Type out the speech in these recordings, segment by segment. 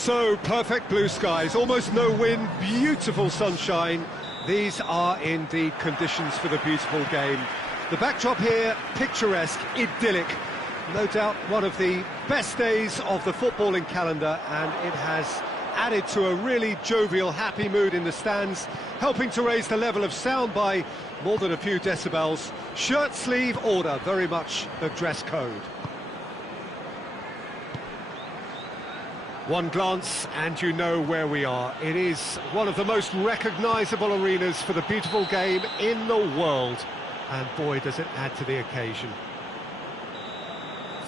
So, perfect blue skies, almost no wind, beautiful sunshine. These are indeed conditions for the beautiful game. The backdrop here, picturesque, idyllic. No doubt one of the best days of the footballing calendar, and it has added to a really jovial, happy mood in the stands, helping to raise the level of sound by more than a few decibels. Shirt sleeve order, very much the dress code. One glance and you know where we are. It is one of the most recognisable arenas for the beautiful game in the world. And boy, does it add to the occasion.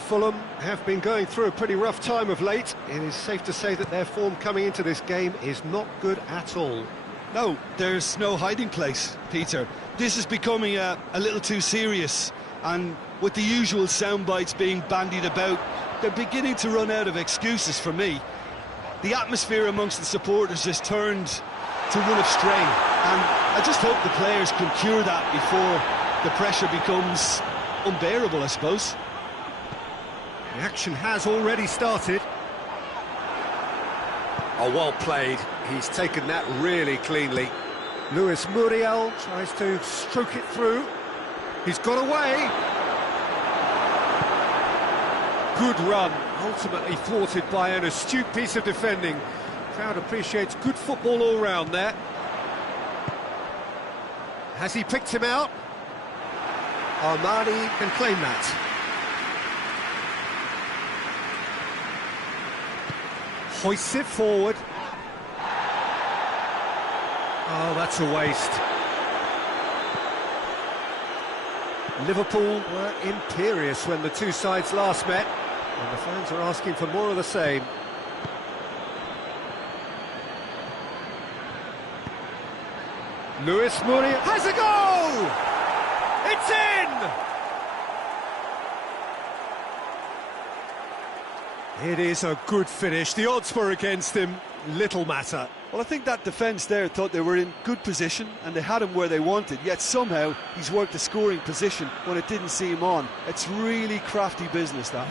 Fulham have been going through a pretty rough time of late. It is safe to say that their form coming into this game is not good at all. No, there's no hiding place, Peter. This is becoming a little too serious. And with the usual sound bites being bandied about, they're beginning to run out of excuses for me. The atmosphere amongst the supporters has turned to one of strain, and I just hope the players can cure that before the pressure becomes unbearable, I suppose. The action has already started. Oh, well played. He's taken that really cleanly. Luis Muriel tries to stroke it through. He's got away. Good run, ultimately thwarted by an astute piece of defending. Crowd appreciates good football all round there. Has he picked him out? Armani can claim that. Hoists it forward. Oh, that's a waste. Liverpool were imperious when the two sides last met, and the fans are asking for more of the same. Luis Muriel has a goal! It's in! It is a good finish. The odds were against him. Little matter. Well, I think that defence there thought they were in good position and they had him where they wanted, yet somehow he's worked a scoring position when it didn't see him on. It's really crafty business, that.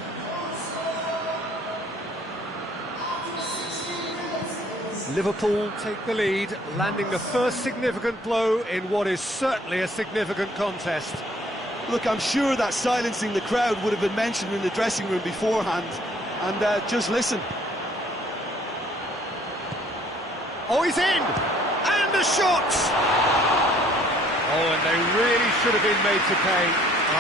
Liverpool take the lead, landing the first significant blow in what is certainly a significant contest. Look, I'm sure that silencing the crowd would have been mentioned in the dressing room beforehand, and just listen. Oh, he's in! And the shot! Oh, and they really should have been made to pay.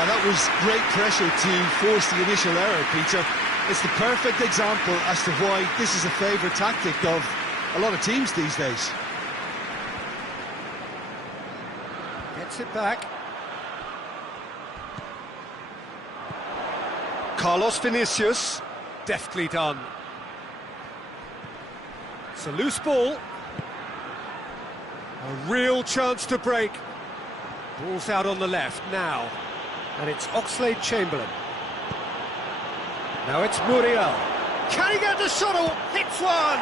That was great pressure to force the initial error, Peter. It's the perfect example as to why this is a favourite tactic of a lot of teams these days. Gets it back. Carlos Vinicius, deftly done. It's a loose ball. A real chance to break. Ball's out on the left now. And it's Oxlade-Chamberlain. Now it's Muriel. Can he get the shot? Hits one!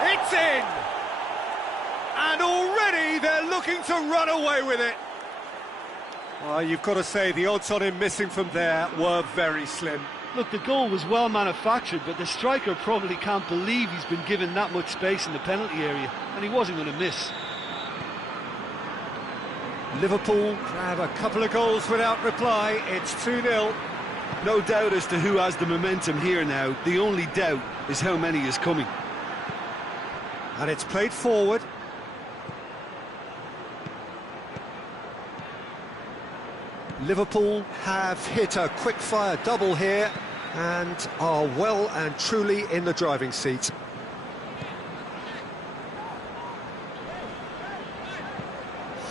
It's in! And already they're looking to run away with it. Well, you've got to say the odds on him missing from there were very slim. Look, the goal was well manufactured, but the striker probably can't believe he's been given that much space in the penalty area, and he wasn't going to miss. Liverpool grab a couple of goals without reply. It's 2-0. No doubt as to who has the momentum here now. The only doubt is how many is coming. And it's played forward. Liverpool have hit a quick-fire double here and are well and truly in the driving seat.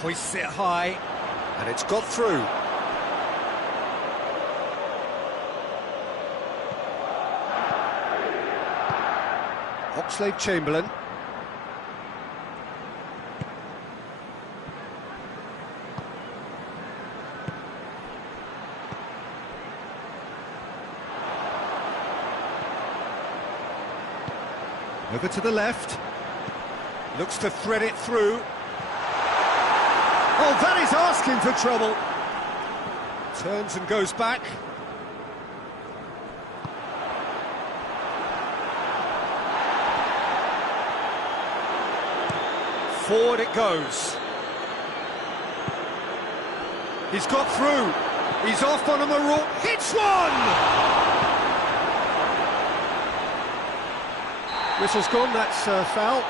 Hoists it high, and it's got through. Oxlade-Chamberlain. Over to the left. Looks to thread it through. Oh, that is asking for trouble. Turns and goes back. Forward it goes. He's got through. He's off on a maroon. Hits one! Whistle's gone, that's foul.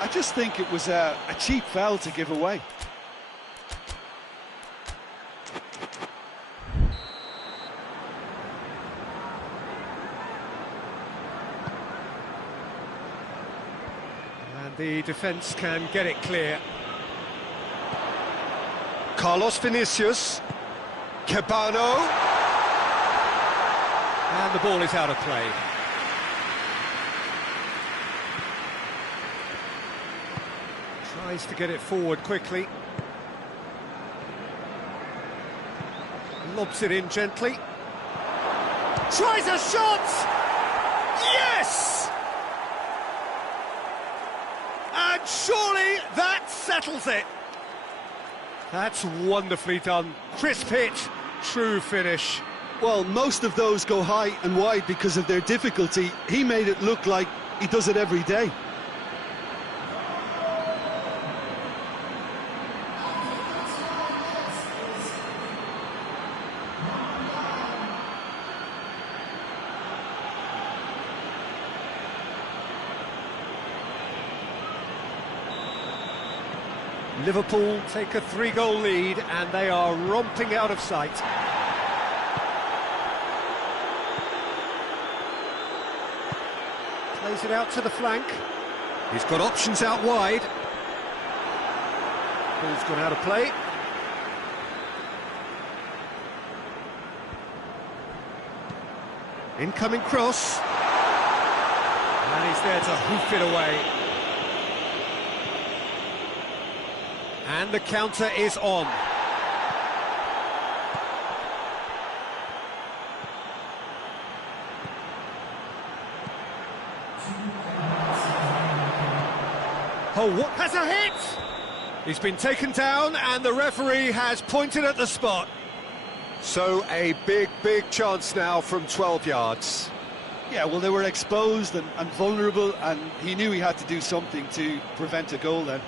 I just think it was a cheap foul to give away. And the defence can get it clear. Carlos Vinicius, Cabano, and the ball is out of play. Tries to get it forward quickly. Lobs it in gently. Tries a shot! Yes! And surely that settles it. That's wonderfully done. Crisp hit, true finish. Well, most of those go high and wide because of their difficulty. He made it look like he does it every day. Liverpool take a 3-goal lead and they are romping out of sight. Plays it out to the flank. He's got options out wide. Ball's gone out of play. Incoming cross. And he's there to hoof it away. And the counter is on. Oh, what has a hit? He's been taken down and the referee has pointed at the spot. So a big chance now from 12 yards. Yeah, well, they were exposed and vulnerable, and he knew he had to do something to prevent a goal then.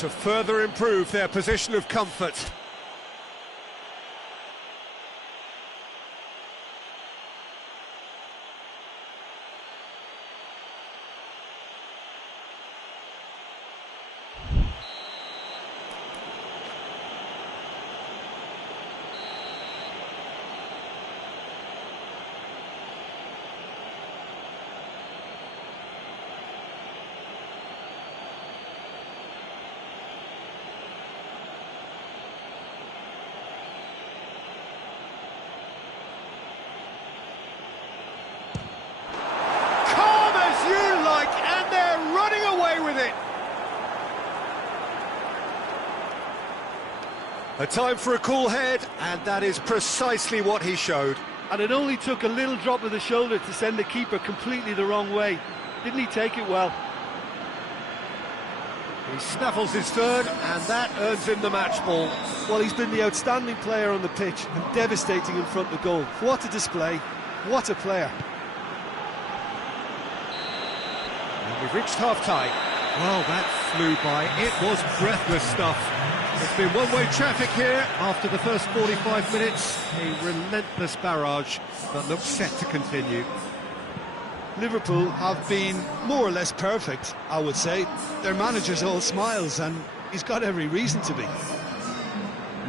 To further improve their position of comfort. A time for a cool head, and that is precisely what he showed. And it only took a little drop of the shoulder to send the keeper completely the wrong way. Didn't he take it well? He snaffles his third, and that earns him the match ball. Well, he's been the outstanding player on the pitch and devastating in front of goal. What a display, what a player. And we've reached half-time. Well, that flew by. It was breathless stuff. It's been one-way traffic here after the first 45 minutes. A relentless barrage that looks set to continue. Liverpool have been more or less perfect, I would say. Their manager's all smiles, and he's got every reason to be.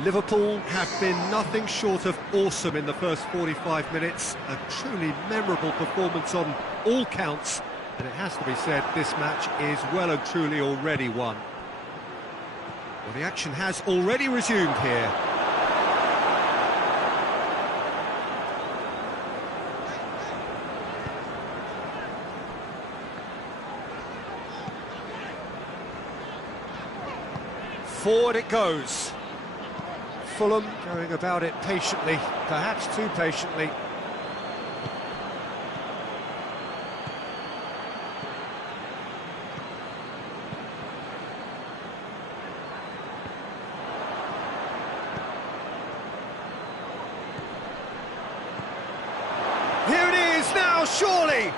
Liverpool have been nothing short of awesome in the first 45 minutes. A truly memorable performance on all counts. And it has to be said, this match is well and truly already won. Well, the action has already resumed here. Forward it goes. Fulham going about it patiently, perhaps too patiently. surely!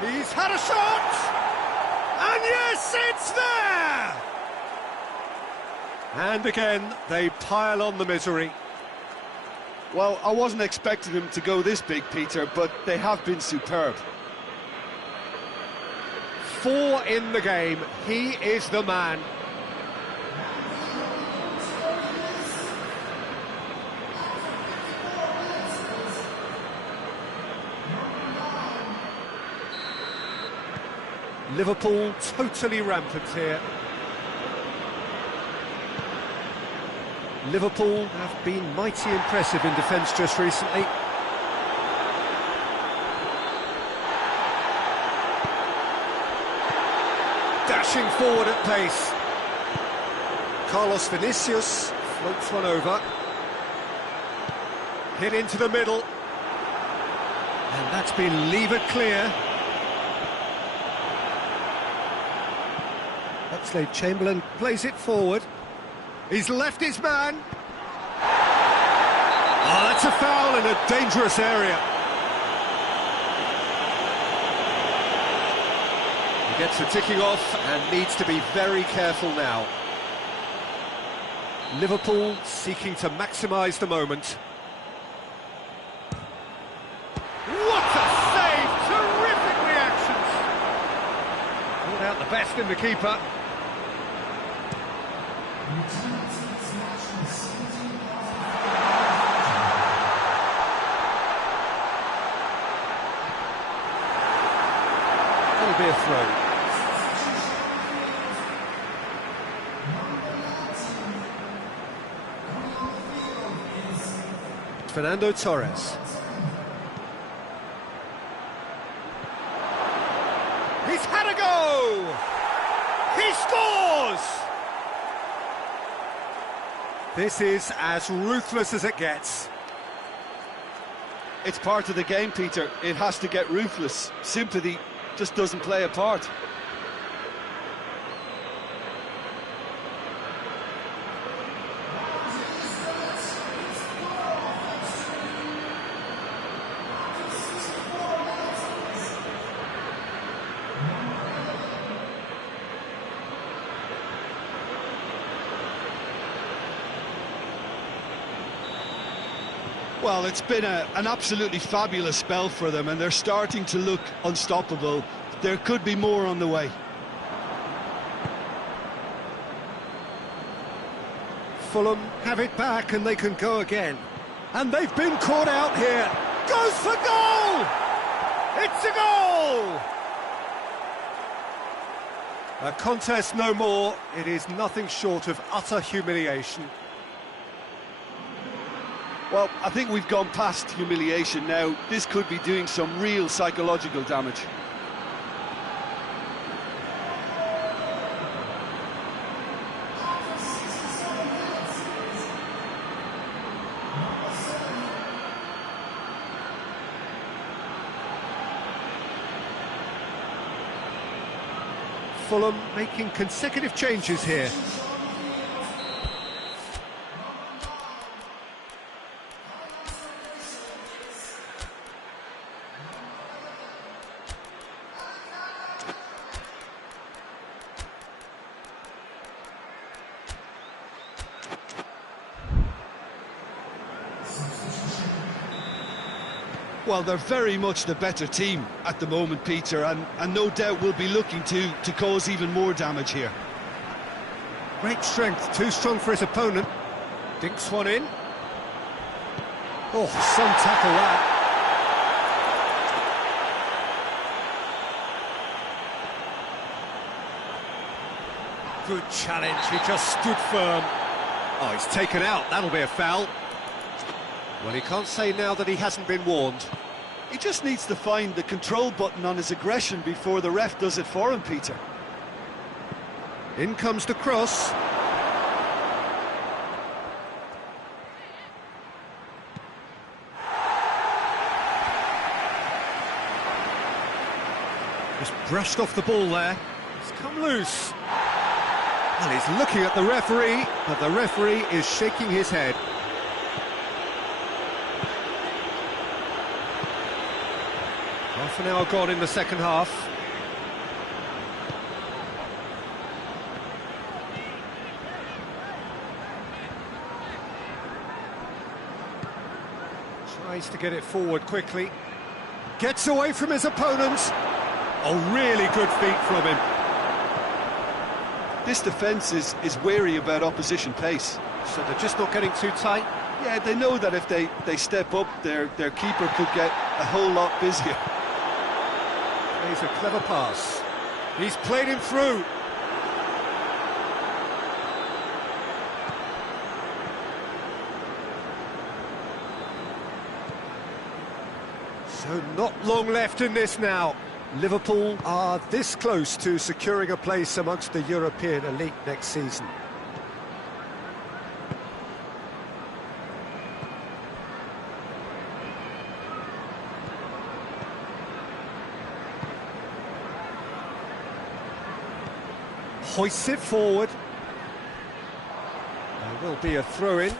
He's had a shot! And yes, it's there! And again, they pile on the misery. Well, I wasn't expecting them to go this big, Peter, but they have been superb. 4 in the game, he is the man. Liverpool totally rampant here. Liverpool have been mighty impressive in defence just recently. Dashing forward at pace. Carlos Vinicius floats one over. Hit into the middle. And that's been levered clear. Oxlade-Chamberlain plays it forward. He's left his man. Oh, that's a foul in a dangerous area. He gets the ticking off and needs to be very careful now. Liverpool seeking to maximise the moment. What a save! Terrific reactions! Brought out the best in the keeper. That'll be a throw. Fernando Torres. He's had a go! He scores! This is as ruthless as it gets. It's part of the game, Peter. It has to get ruthless. Sympathy just doesn't play a part. Well, it's been an absolutely fabulous spell for them, and they're starting to look unstoppable. There could be more on the way. Fulham have it back and they can go again. And they've been caught out here. Goes for goal! It's a goal! A contest no more. It is nothing short of utter humiliation. Well, I think we've gone past humiliation now. This could be doing some real psychological damage. Fulham making consecutive changes here. Well, they're very much the better team at the moment, Peter, and no doubt will be looking to cause even more damage here. Great strength, too strong for his opponent. Dinks one in. Oh, some tackle that. Good challenge, he just stood firm. Oh, he's taken out, that'll be a foul. Well, he can't say now that he hasn't been warned. He just needs to find the control button on his aggression before the ref does it for him, Peter. In comes the cross. Just brushed off the ball there. It's come loose. Well, he's looking at the referee, but the referee is shaking his head. Half an hour gone in the second half. Tries to get it forward quickly. Gets away from his opponents. Oh, really good feet from him. This defence is wary about opposition pace. So they're just not getting too tight. Yeah, they know that if they step up, their keeper could get a whole lot busier. He's a clever pass. He's played him through. So not long left in this now. Liverpool are this close to securing a place amongst the European elite next season. Hoists it forward. There will be a throw-in.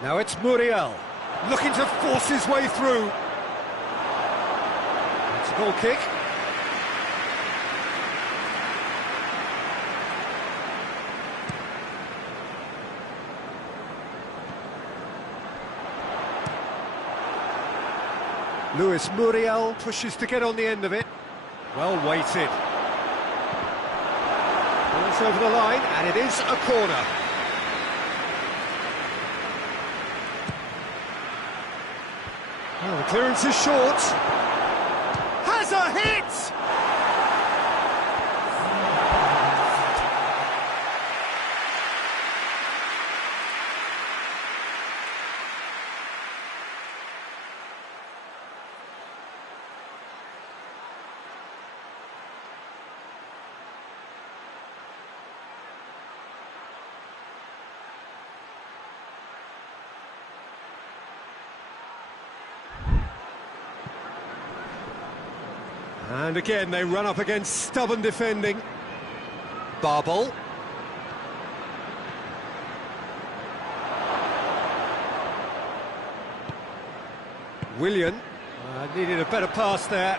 Now it's Muriel, looking to force his way through. It's a goal kick. Luis Muriel pushes to get on the end of it. Well weighted. Balls over the line, and it is a corner. Well, the clearance is short. Has a hit! And again, they run up against stubborn defending. Barbel. Willian. Needed a better pass there.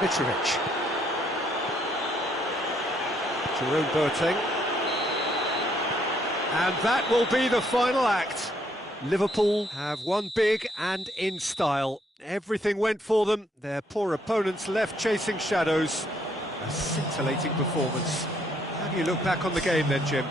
Mitrovic. Jerome Boateng. And that will be the final act. Liverpool have won big and in style. Everything went for them. Their poor opponents left chasing shadows. A scintillating performance. How do you look back on the game then, Jim?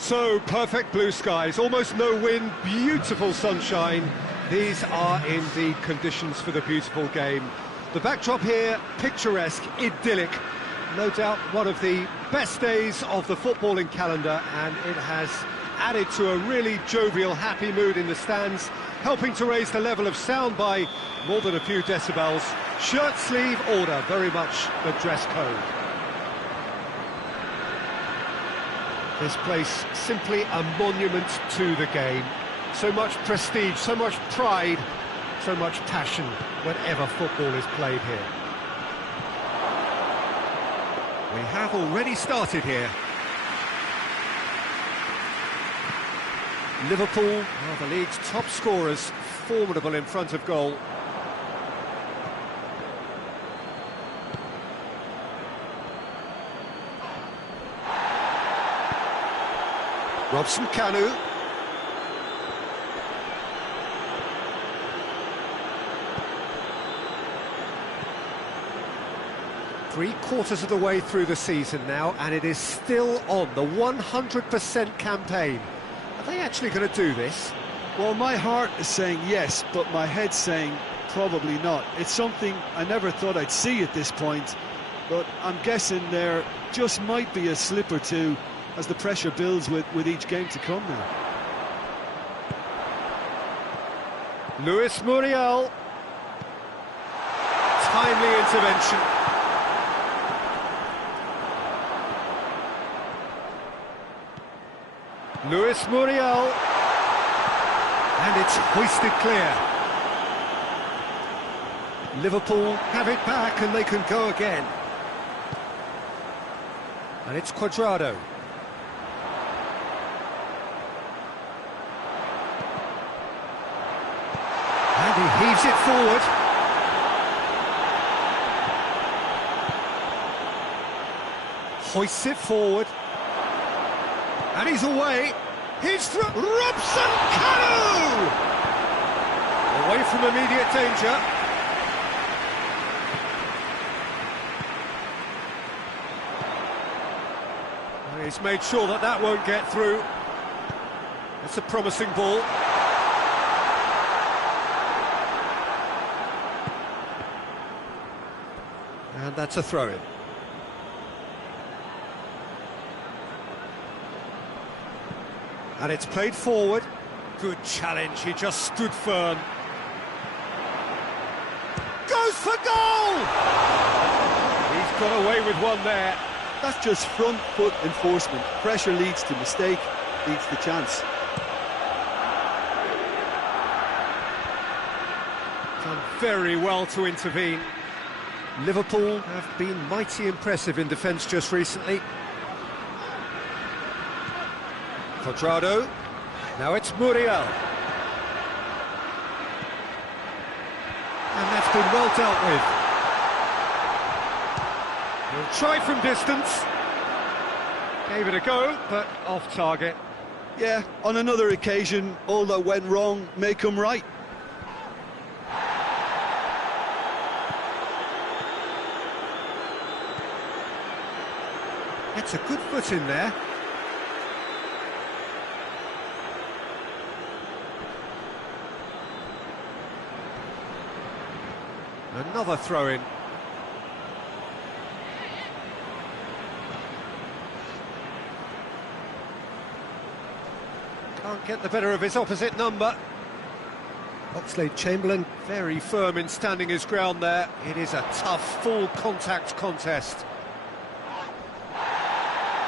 So, perfect blue skies, almost no wind, beautiful sunshine. These are indeed conditions for the beautiful game. The backdrop here, picturesque, idyllic. No doubt one of the best days of the footballing calendar, and it has added to a really jovial, happy mood in the stands, helping to raise the level of sound by more than a few decibels. Shirt sleeve order, very much the dress code. This place, simply a monument to the game. So much prestige, so much pride, so much passion whenever football is played here. We have already started here. Liverpool are the league's top scorers, formidable in front of goal. Robson Kanu. Three-quarters of the way through the season now, and it is still on, the 100% campaign. Are they actually going to do this? Well, my heart is saying yes, but my head's saying probably not. It's something I never thought I'd see at this point, but I'm guessing there just might be a slip or two as the pressure builds with each game to come now. Luis Muriel. Timely intervention. Luis Muriel. And it's hoisted clear. Liverpool have it back and they can go again. And it's Cuadrado. And he heaves it forward. Hoists it forward. And he's away. He's through. Robson Kanu! Away from immediate danger. And he's made sure that that won't get through. It's a promising ball. And that's a throw-in. And it's played forward. Good challenge, he just stood firm. Goes for goal! He's got away with one there. That's just front foot enforcement. Pressure leads to mistake, leads to chance. Done very well to intervene. Liverpool have been mighty impressive in defence just recently. Cuadrado. Now it's Muriel. And that's been well dealt with. He'll try from distance. Gave it a go, but off target. Yeah, on another occasion, all that went wrong may come right. That's a good foot in there. Another throw-in. Can't get the better of his opposite number. Oxlade-Chamberlain very firm in standing his ground there. It is a tough, full-contact contest.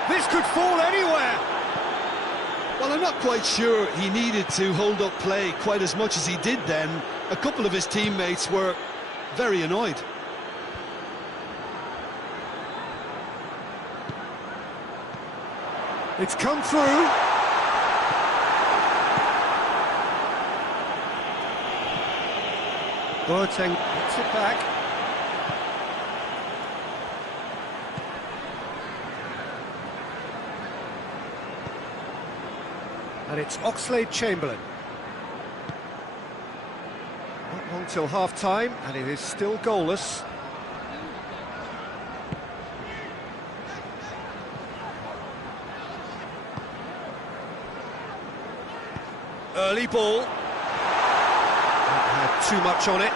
This could fall anywhere! Well, I'm not quite sure he needed to hold up play quite as much as he did then. A couple of his teammates were very annoyed. It's come through. Boateng puts it back. And it's Oxlade-Chamberlain. Not long till half-time, and it is still goalless. Early ball. Not had too much on it.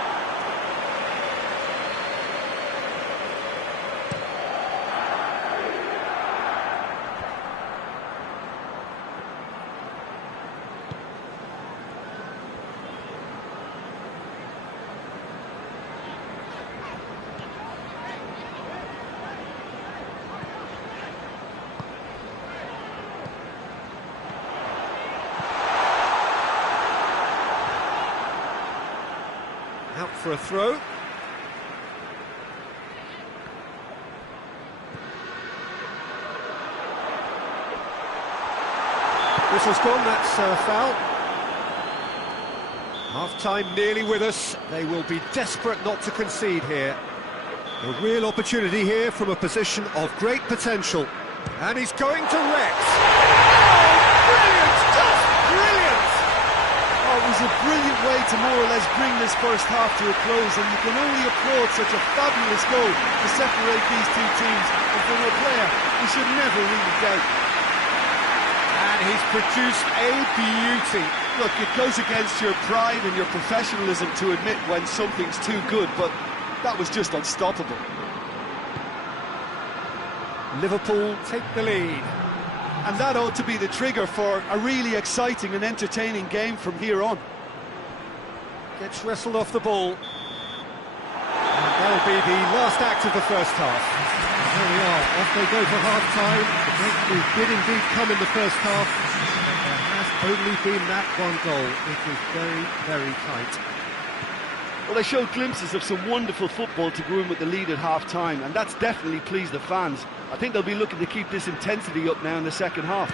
Out for a throw. Whistle's gone, that's a foul. Half-time nearly with us. They will be desperate not to concede here. A real opportunity here from a position of great potential. And he's going direct. Oh, brilliant! Just brilliant! Oh, it was a brilliant way to more or less bring this first half to a close, and you can only applaud such a fabulous goal to separate these two teams. And from a player, we should never really doubt. And he's produced a beauty. Look, it goes against your pride and your professionalism to admit when something's too good, but that was just unstoppable. Liverpool take the lead. And that ought to be the trigger for a really exciting and entertaining game from here on. Gets wrestled off the ball. And that'll be the last act of the first half. There we are, off they go for half-time. The breakthrough did indeed come in the first half, but there has only been that one goal. It is very, very tight. Well, they showed glimpses of some wonderful football to go in with the lead at half-time, and that's definitely pleased the fans. I think they'll be looking to keep this intensity up now in the second half.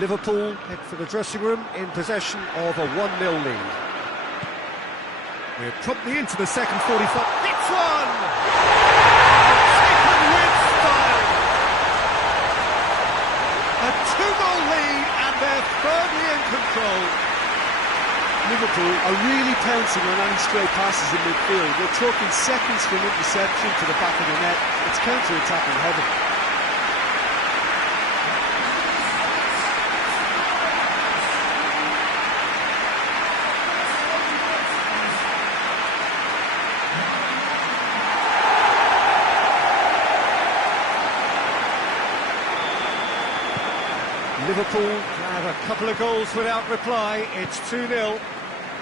Liverpool head for the dressing room in possession of a 1-0 lead. We're promptly into the second 45. It's one! Taken with style! A 2-goal lead, and they're firmly in control. Liverpool are really pouncing on any stray passes in midfield. They're talking seconds from interception to the back of the net. It's counter-attacking heaven. Liverpool have a couple of goals without reply. It's 2-0.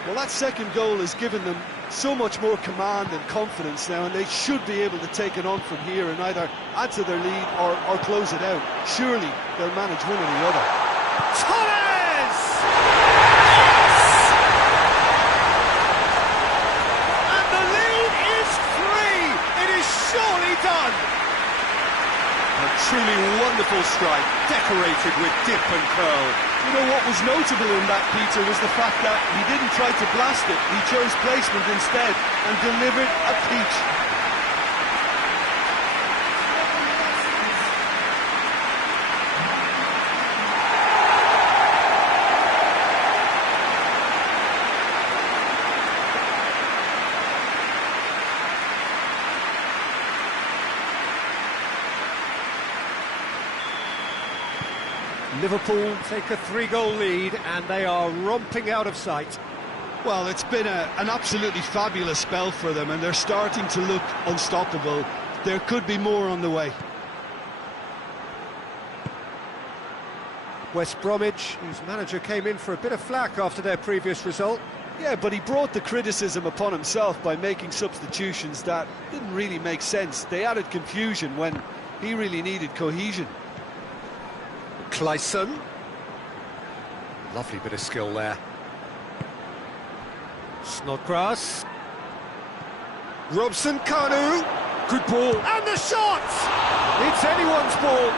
Well, that second goal has given them so much more command and confidence now, and they should be able to take it on from here and either add to their lead or close it out. Surely they'll manage one or the other. Torres! Yes! And the lead is 3! It is surely done! A truly wonderful strike, decorated with dip and curl. You know what was notable in that, Peter, was the fact that he didn't try to blast it. He chose placement instead and delivered a peach. Liverpool take a 3-goal lead and they are romping out of sight. Well, it's been an absolutely fabulous spell for them, and they're starting to look unstoppable. There could be more on the way. West Bromwich, whose manager came in for a bit of flack after their previous result. Yeah, but he brought the criticism upon himself by making substitutions that didn't really make sense. They added confusion when he really needed cohesion. Clyson. Lovely bit of skill there. Snodgrass. Robson Kanu. Good ball. And the shot! It's anyone's ball.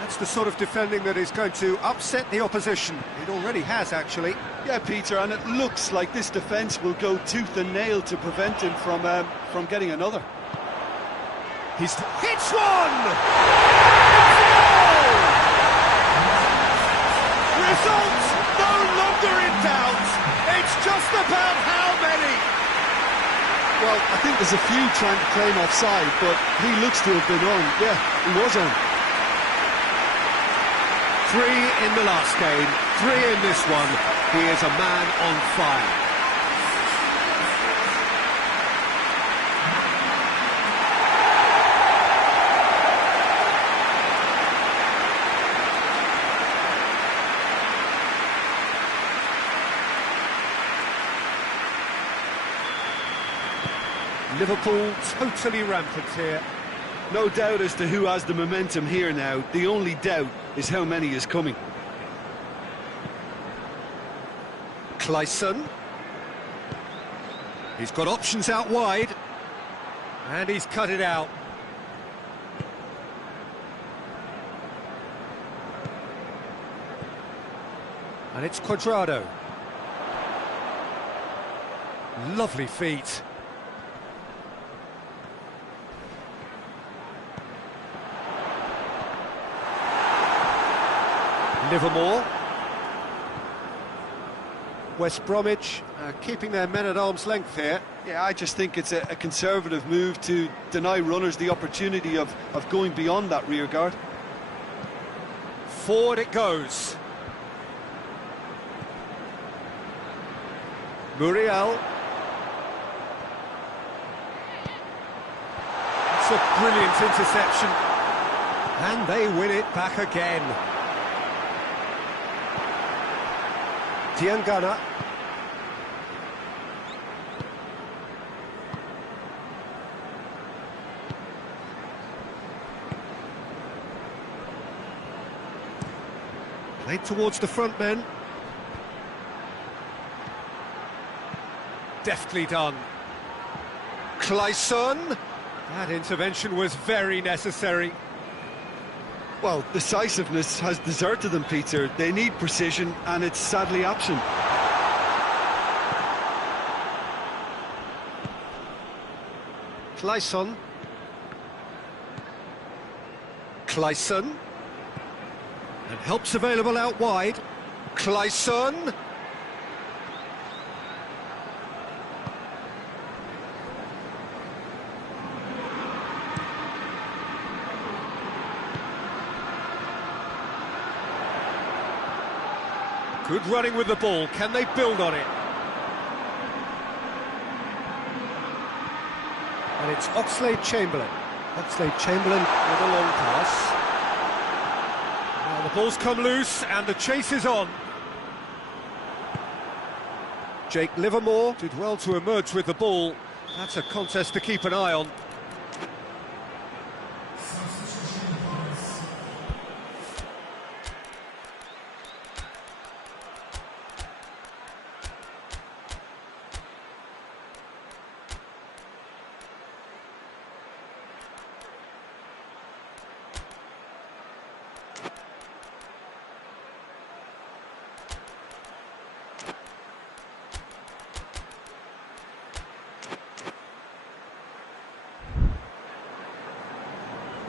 That's the sort of defending that is going to upset the opposition. It already has, actually. Yeah, Peter, and it looks like this defence will go tooth and nail to prevent him from getting another. He's hits one! Results no longer in doubt. It's just about how many. Well, I think there's a few trying to claim offside, but he looks to have been on. Yeah, he was on. 3 in the last game, 3 in this one. He is a man on fire. Liverpool totally rampant here. No doubt as to who has the momentum here now. The only doubt is how many is coming. Clyson. He's got options out wide. And he's cut it out. And it's Cuadrado. Lovely feet. Livermore. West Bromwich keeping their men at arm's length here. Yeah, I just think it's a conservative move to deny runners the opportunity of going beyond that rear guard. Forward it goes. Muriel. It's a brilliant interception. And they win it back again. Tiangana. Played towards the front men. Deftly done. Clyson. That intervention was very necessary. Well, decisiveness has deserted them, Peter. They need precision, and it's sadly absent. Clyson. Clyson. And help's available out wide. Clyson. Good running with the ball. Can they build on it? And it's Oxlade-Chamberlain. Oxlade-Chamberlain with a long pass. Now the ball's come loose and the chase is on. Jake Livermore did well to emerge with the ball. That's a contest to keep an eye on.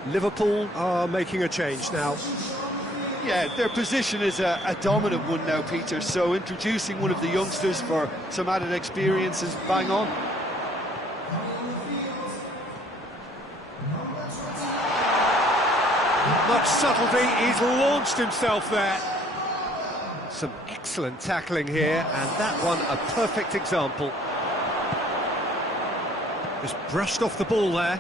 Liverpool are making a change now. Yeah, their position is a dominant one now, Peter, so introducing one of the youngsters for some added experience is bang on. Much subtlety, he's launched himself there. Some excellent tackling here, and that one a perfect example. Just brushed off the ball there.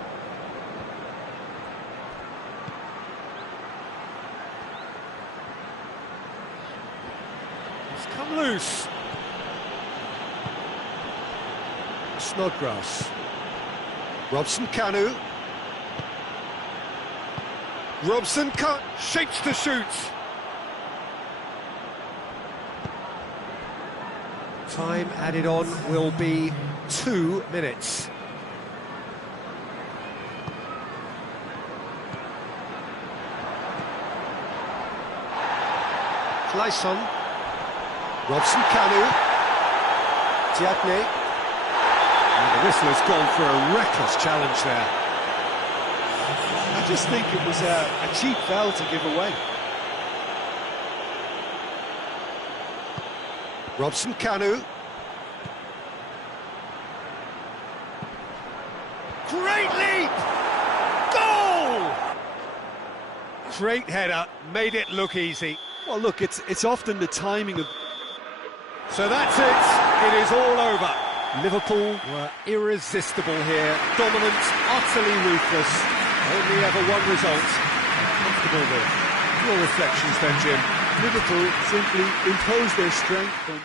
It's come loose. Snodgrass. Robson Kanu. Robson cut, shapes to shoot. Time added on will be 2 minutes. Clyson. Robson Kanu. Diagne. And the whistle has gone for a reckless challenge there. I just think it was a cheap foul to give away. Robson Kanu. Great leap! Goal! Great header, made it look easy. Well, look, it's often the timing of... So that's it. It is all over. Liverpool were irresistible here. Dominant, utterly ruthless. Only ever one result. Comfortable with. Your reflections then, Jim? Liverpool simply imposed their strength on...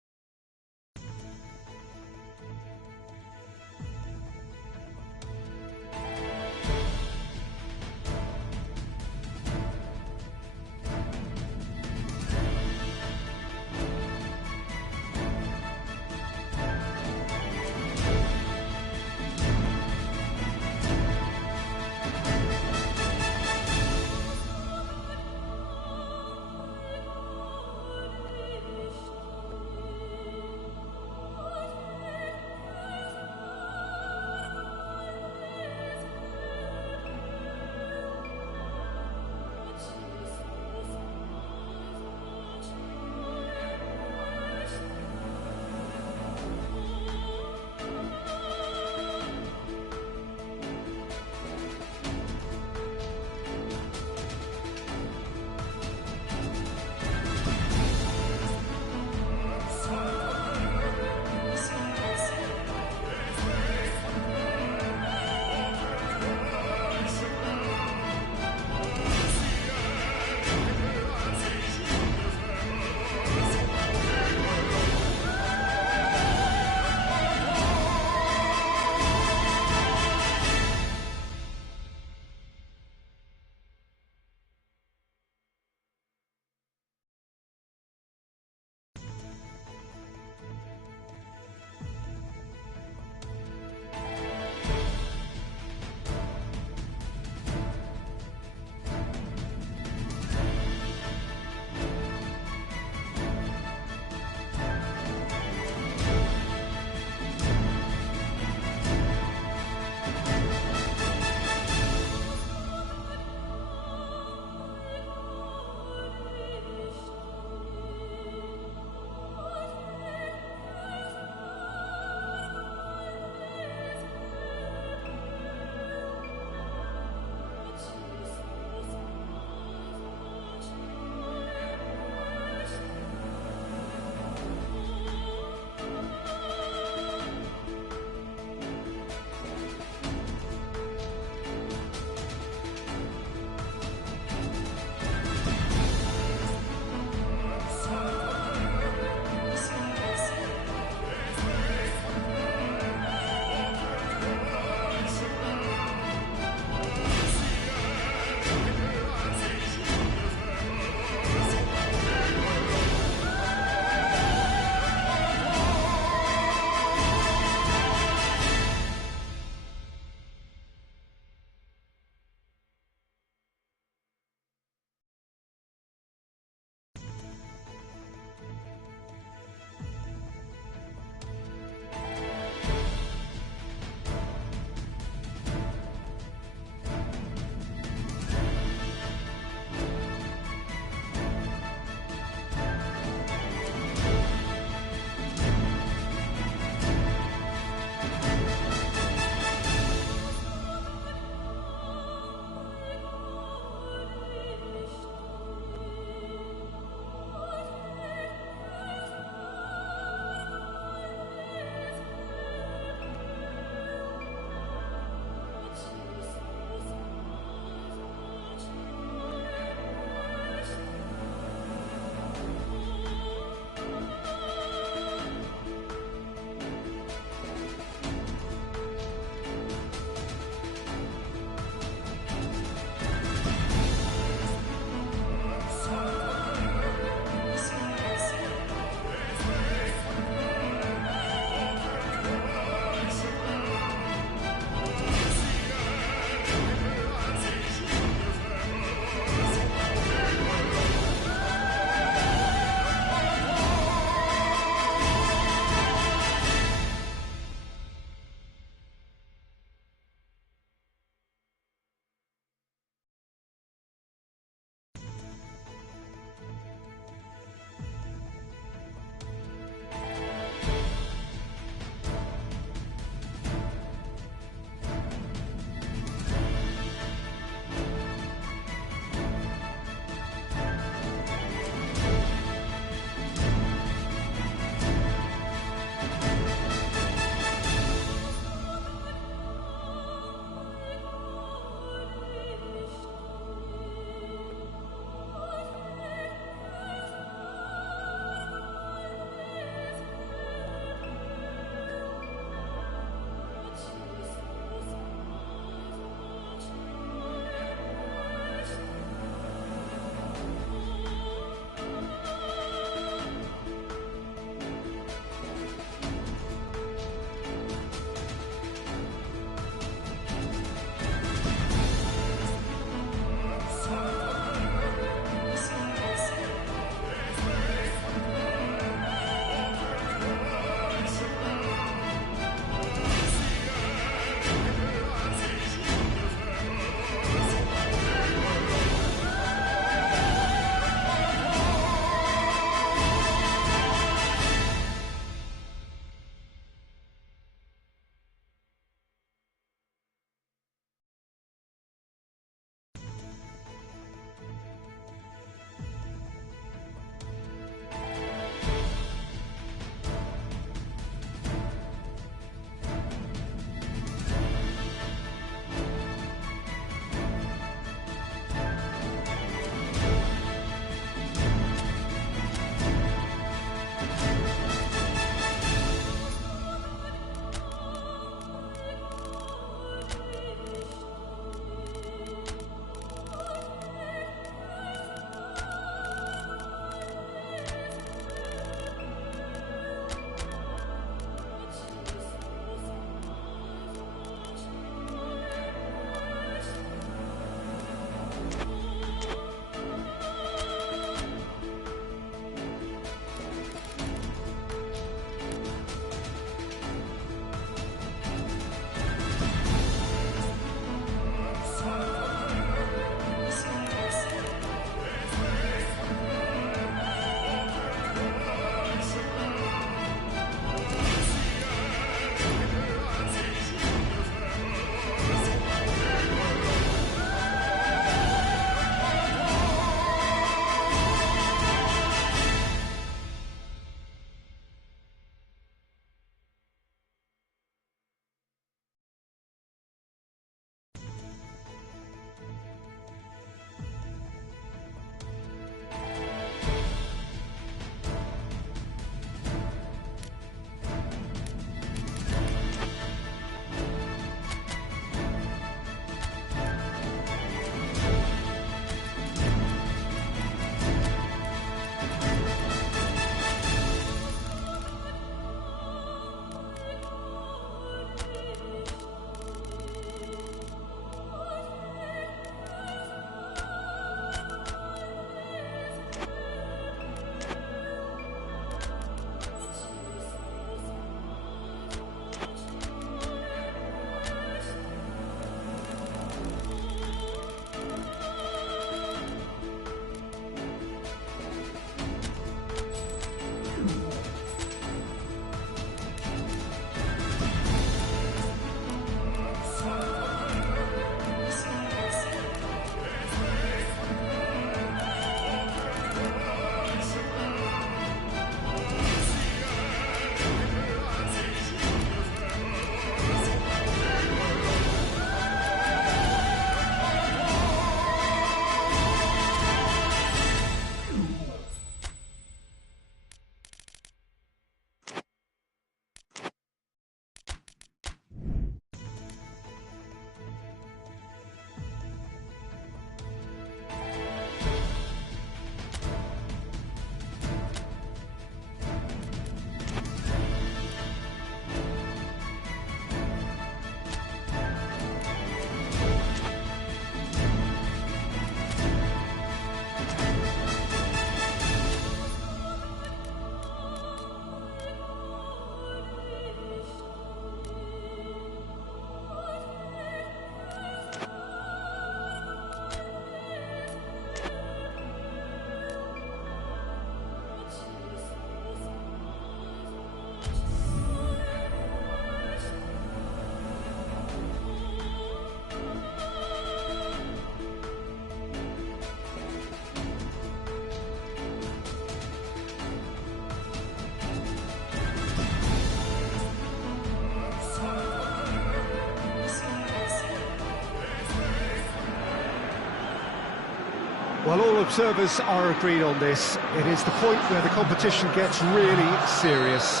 Well, all observers are agreed on this. It is the point where the competition gets really serious.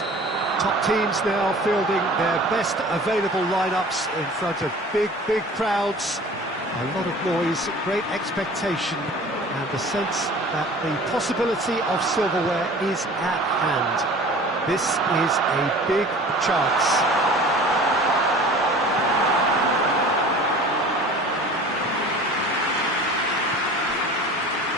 Top teams now fielding their best available lineups in front of big crowds. A lot of noise, great expectation, and the sense that the possibility of silverware is at hand. This is a big chance.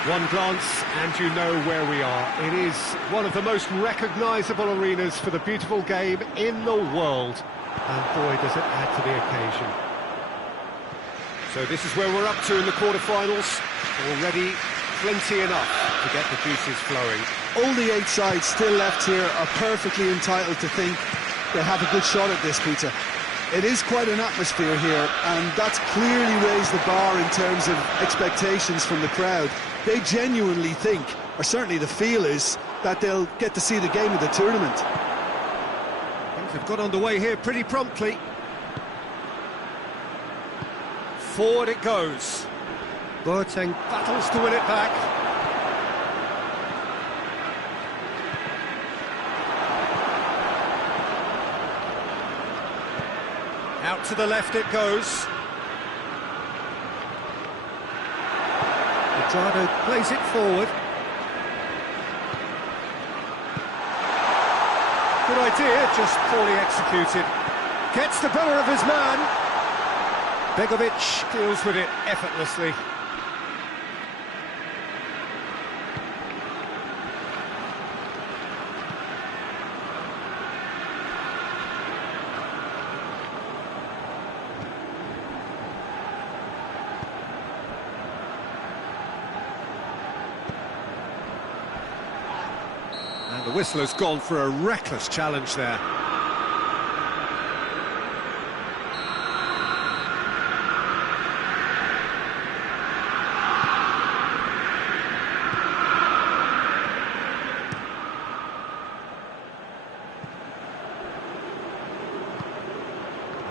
One glance and you know where we are. It is one of the most recognisable arenas for the beautiful game in the world. And boy, does it add to the occasion. So this is where we're up to in the quarter-finals. Already plenty enough to get the juices flowing. All the 8 sides still left here are perfectly entitled to think they have a good shot at this, Peter. It is quite an atmosphere here, and that's clearly raised the bar in terms of expectations from the crowd. They genuinely think, or certainly the feel is, that they'll get to see the game of the tournament. Things have got underway here pretty promptly. Forward it goes. Boateng battles to win it back. Out to the left it goes. Machado plays it forward. Good idea, just poorly executed. Gets the better of his man. Begovic deals with it effortlessly. And the whistler's gone for a reckless challenge there.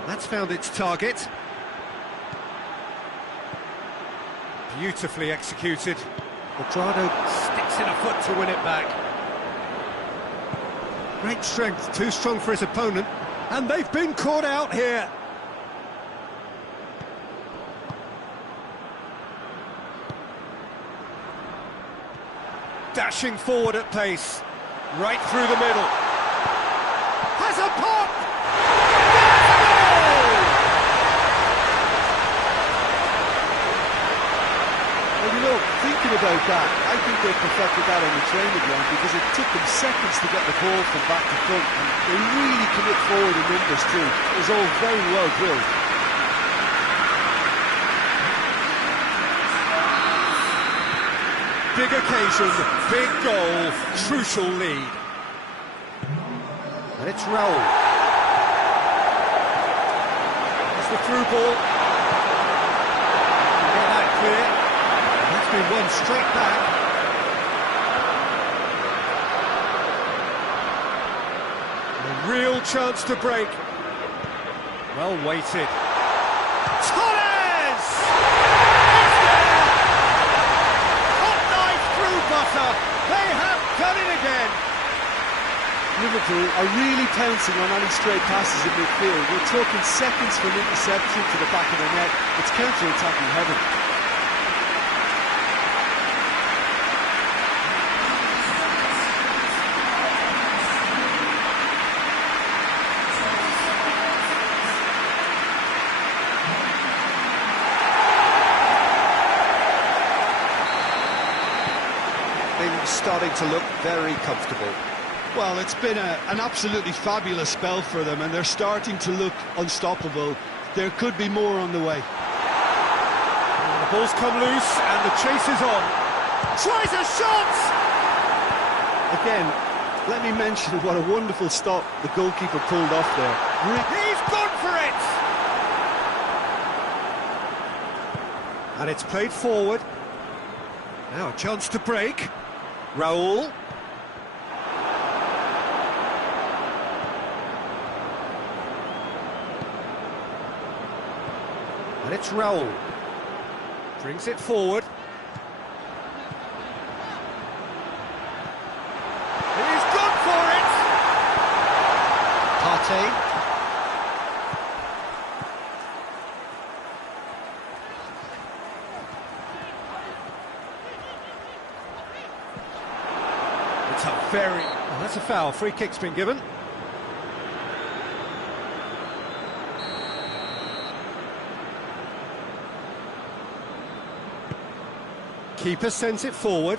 That's found its target. Beautifully executed. Machado sticks in a foot to win it back. Great strength, too strong for his opponent, and they've been caught out here. Dashing forward at pace, right through the middle. Has a pop! Well, you know, thinking about that, I think they perfected that on the training ground because it took them seconds to get the ball from back to front, and they really commit forward in numbers too. It was all very well drilled. Big occasion, big goal, crucial lead. And it's Raul. It's the through ball. Get that clear. And that's been won straight back. A real chance to break. Well weighted. Torres! It's there! Hot knife through butter. They have done it again. Liverpool are really pouncing on any straight passes in midfield. We're talking seconds from interception to the back of the net. It's counter-attacking heaven. Things starting to look very comfortable. Well, it's been an absolutely fabulous spell for them, and they're starting to look unstoppable. There could be more on the way. And the ball's come loose, and the chase is on. Tries a shot! Again, let me mention what a wonderful stop the goalkeeper pulled off there. He's gone for it! And it's played forward. Now a chance to break. Raul. And it's Raul. Brings it forward. Partey. It's a very... Oh, that's a foul. Free kick's been given. Keeper sends it forward.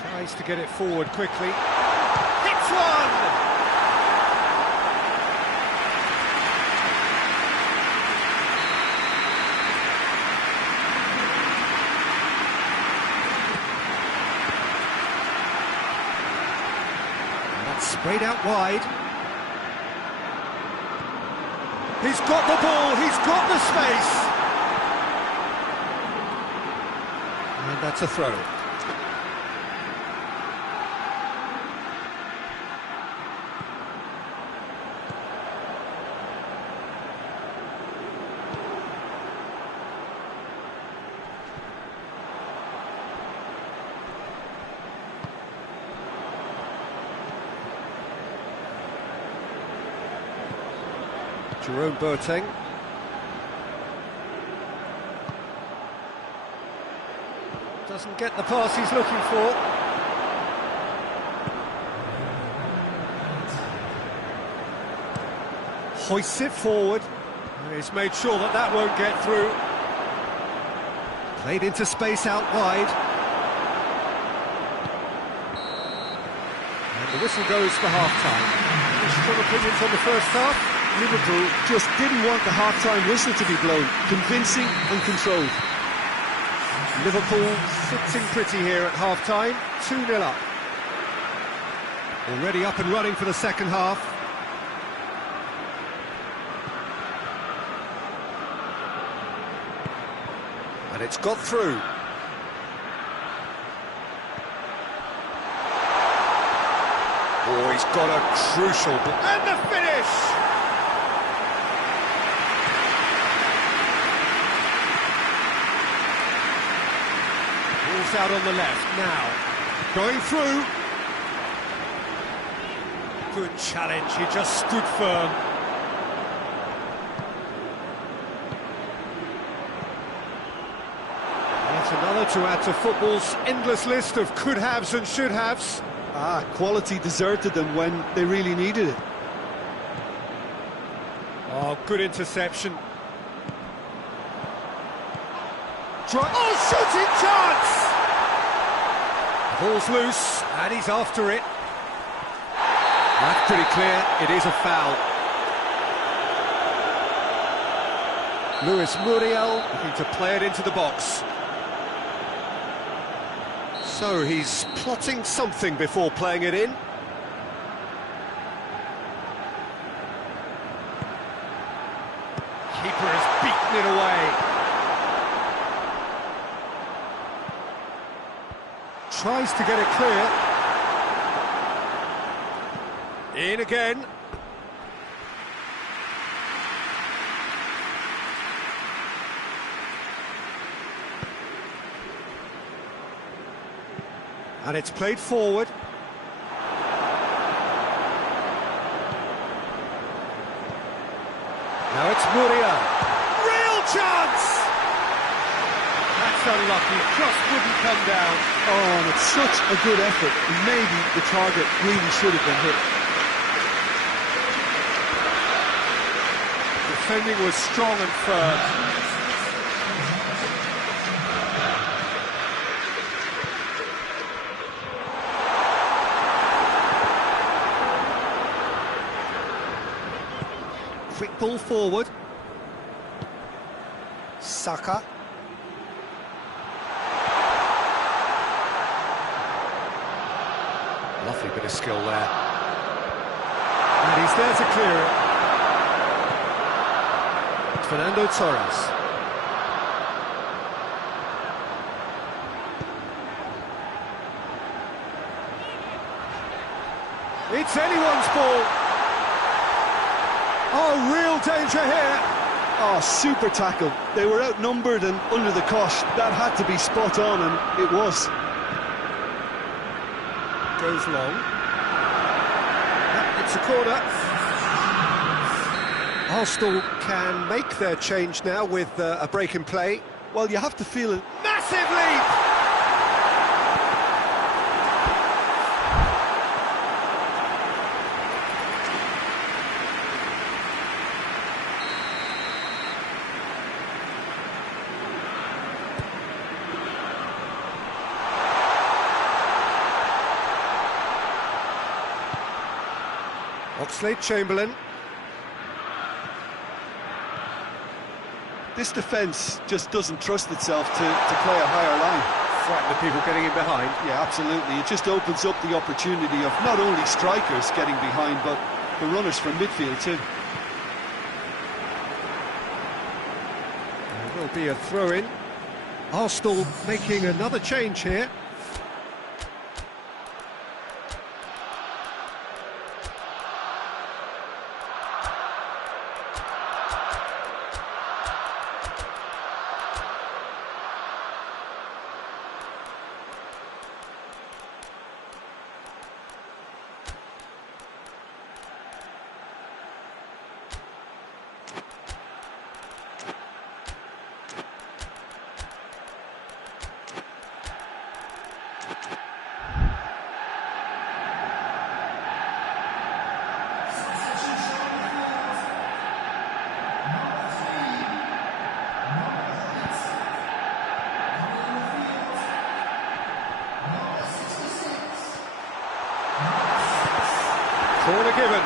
Tries to get it forward quickly. Hits one! And that's sprayed out wide. He's got the ball, he's got the space. And that's a throw. Jerome Boateng. Doesn't get the pass he's looking for. Hoists it forward. And he's made sure that that won't get through. Played into space out wide. And the whistle goes for half-time. Some opinions on the first half? Liverpool just didn't want the half-time whistle to be blown. Convincing and controlled. Liverpool sitting pretty here at half-time, 2-0 up. Already up and running for the second half. And it's got through. Oh, he's got a crucial ball. And the finish! Ball's out on the left, now. Going through. Good challenge, he just stood firm. Yet another to add to football's endless list of could-haves and should-haves. Quality deserted them when they really needed it. Oh, good interception. Oh, shooting chance! Ball's loose, and he's after it. That's pretty clear, it is a foul. Luis Muriel looking to play it into the box. So he's plotting something before playing it in. Keeper has beaten it away. Tries to get it clear. In again. And it's played forward. Now it's Muria. Real chance! That's unlucky, it just wouldn't come down. Oh, and it's such a good effort. Maybe the target really should have been hit. Defending was strong and firm. Quick ball forward. Saka. Lovely bit of skill there. And he's there to clear it. It's Fernando Torres. It's anyone's ball. Oh, real danger here. Oh, super tackle. They were outnumbered and under the cosh. That had to be spot on, and it was. goes long. It's a corner. Arsenal can make their change now with a break in play. Well, you have to feel it. Massive leap! Oxlade-Chamberlain. This defence just doesn't trust itself to play a higher line. Frighten the people getting in behind. Yeah, absolutely. It just opens up the opportunity of not only strikers getting behind, but the runners from midfield too. There will be a throw-in. Arsenal making another change here. Corner given.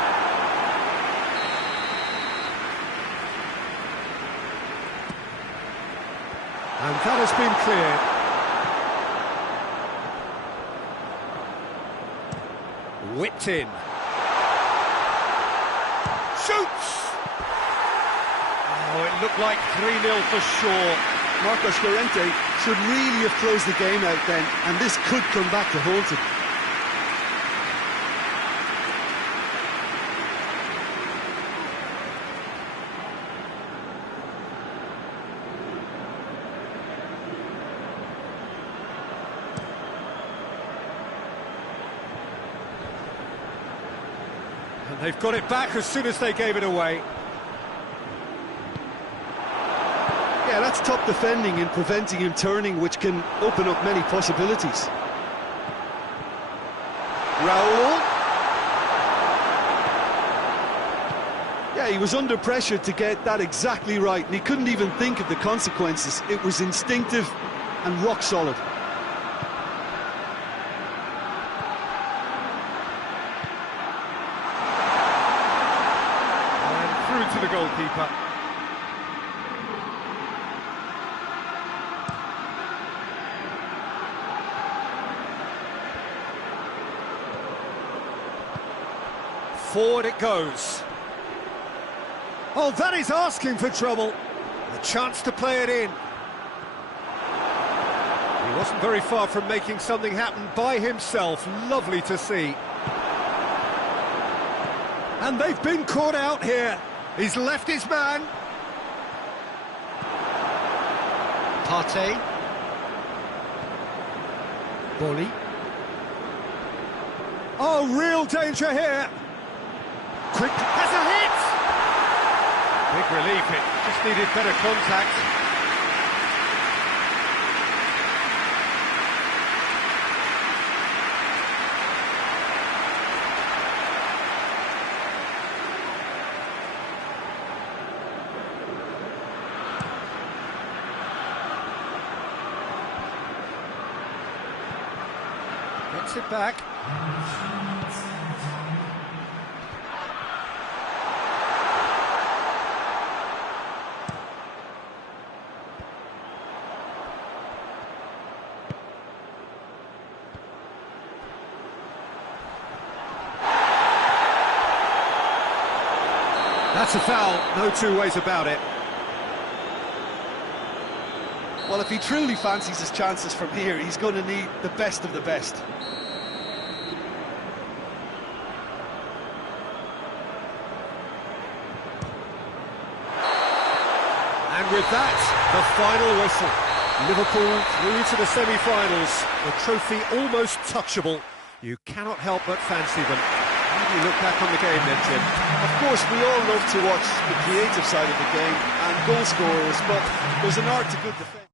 And that has been cleared. Whipped in. Shoots! Oh, it looked like 3-0 for sure. Marcos Llorente should really have closed the game out then, and this could come back to haunt him. And they've got it back as soon as they gave it away. Yeah, that's top defending and preventing him turning, which can open up many possibilities. Raul. Yeah, he was under pressure to get that exactly right, and he couldn't even think of the consequences. It was instinctive and rock solid. And through to the goalkeeper. Forward it goes. Oh, that is asking for trouble. A chance to play it in. He wasn't very far from making something happen by himself. Lovely to see. And they've been caught out here. He's left his man. Partey. Bolly. Oh, real danger here. Quick, has a hit! Big relief, it just needed better contact. Gets it back. That's a foul, no two ways about it. Well, if he truly fancies his chances from here, he's going to need the best of the best. And with that, the final whistle. Liverpool through to the semi-finals. The trophy almost touchable. You cannot help but fancy them. How do you look back on the game then, Tim? Of course, we all love to watch the creative side of the game and goal scorers, but there's an art to good defence.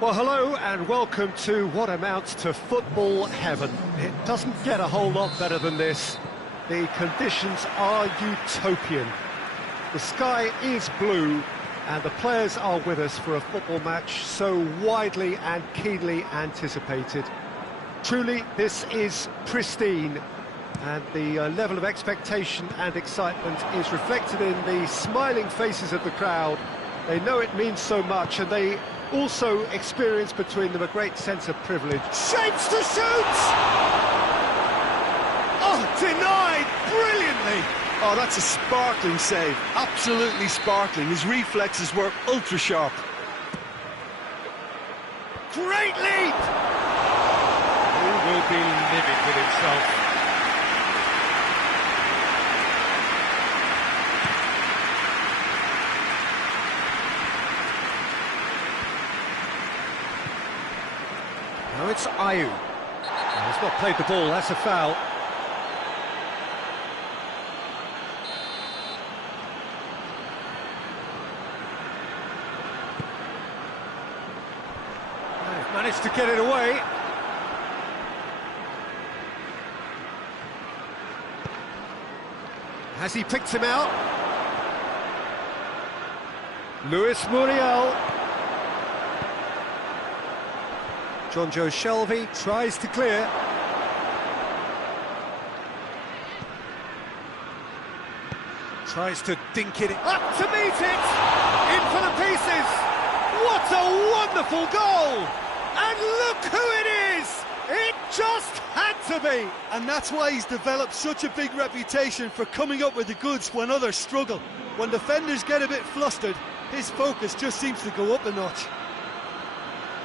Well, hello and welcome to what amounts to football heaven. It doesn't get a whole lot better than this. The conditions are utopian. The sky is blue and the players are with us for a football match so widely and keenly anticipated. Truly, this is pristine, and the level of expectation and excitement is reflected in the smiling faces of the crowd. They know it means so much, and they also experience between them a great sense of privilege. Shapes to shoot! Oh, denied brilliantly! Oh, that's a sparkling save. Absolutely sparkling. His reflexes were ultra-sharp. Great leap! Who will be livid with himself? Now it's Ayew. He's not played the ball, that's a foul. They've managed to get it away. Has he picked him out? Luis Muriel. John Joe Shelvey tries to clear. Tries to dink it up to meet it! In for the pieces! What a wonderful goal! And look who it is! It just had to be! And that's why he's developed such a big reputation for coming up with the goods when others struggle. When defenders get a bit flustered, his focus just seems to go up a notch.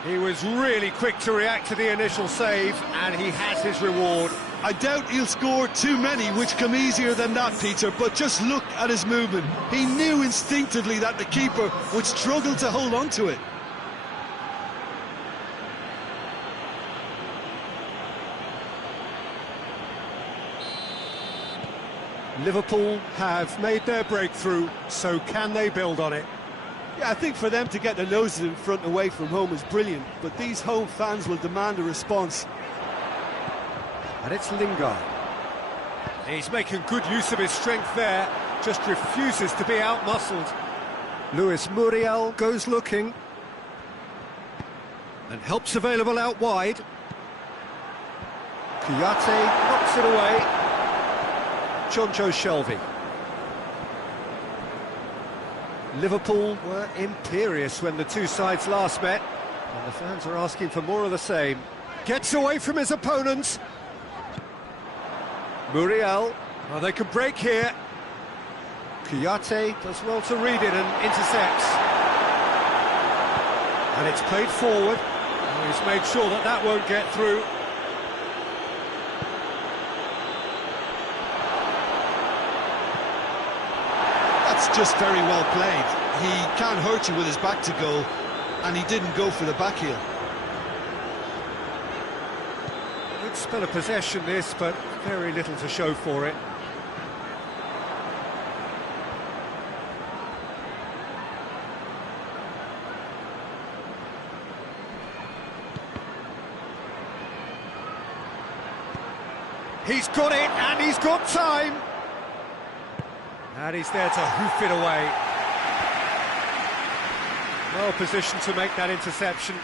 He was really quick to react to the initial save, and he has his reward. I doubt he'll score too many which come easier than that, Peter, but just look at his movement. He knew instinctively that the keeper would struggle to hold on to it. Liverpool have made their breakthrough, so can they build on it? Yeah, I think for them to get their noses in front away from home is brilliant, but these home fans will demand a response. And it's Lingard. He's making good use of his strength there, just refuses to be out-muscled. Luis Muriel goes looking. And help's available out wide. Kouyaté knocks it away. Jonjo Shelvey. Liverpool were imperious when the two sides last met, and the fans are asking for more of the same. Gets away from his opponents. Muriel, oh, they can break here. Kouyaté does well to read it and intercepts. And it's played forward. Oh, he's made sure that that won't get through. That's just very well played. He can't hurt you with his back to goal, and he didn't go for the back heel. Good spell of possession this, but very little to show for it. He's got it, and he's got time. And he's there to hoof it away. Well positioned to make that interception.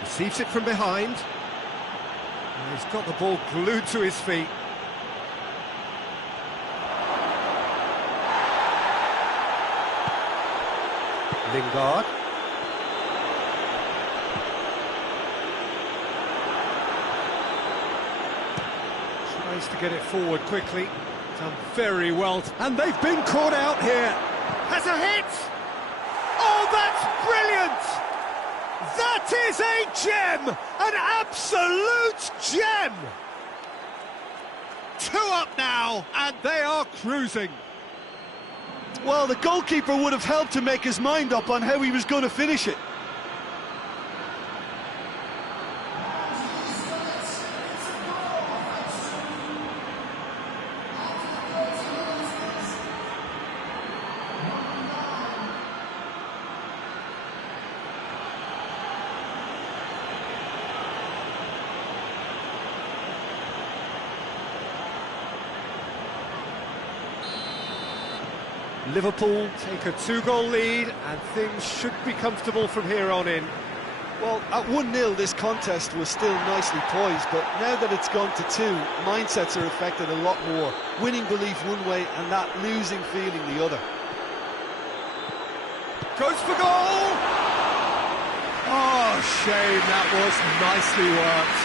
Receives it from behind. And he's got the ball glued to his feet. Lingard. Tries to get it forward quickly. Done very well. And they've been caught out here. Has a hit! Oh, that's brilliant! That is a gem! An absolute gem! 2 up now, and they are cruising. Well, the goalkeeper would have helped to make his mind up on how he was going to finish it. Liverpool take a 2-goal lead, and things should be comfortable from here on in. Well, at 1-0 this contest was still nicely poised, but now that it's gone to 2, mindsets are affected a lot more. Winning belief one way and that losing feeling the other. Goes for goal! Oh, shame, that was nicely worked.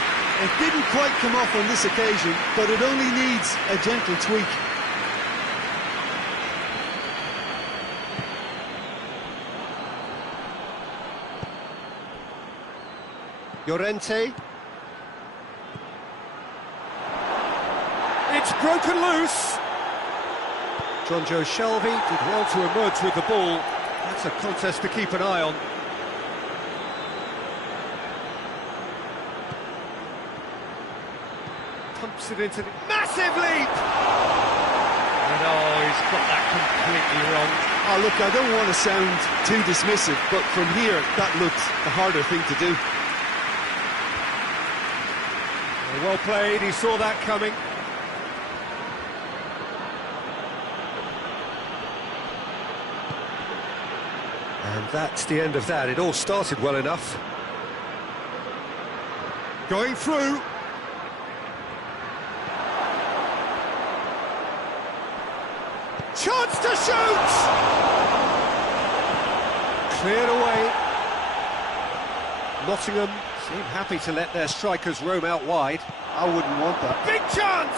It didn't quite come off on this occasion, but it only needs a gentle tweak. Llorente. It's broken loose. Jonjo Shelvey did well to emerge with the ball. That's a contest to keep an eye on. Pumps it into the... Massive leap! And oh, he's got that completely wrong. Oh, look, I don't want to sound too dismissive, but from here, that looked the harder thing to do. Well played, he saw that coming. And that's the end of that. It all started well enough. Going through. Chance to shoot! Cleared away. Nottingham seem happy to let their strikers roam out wide. I wouldn't want that. Big chance!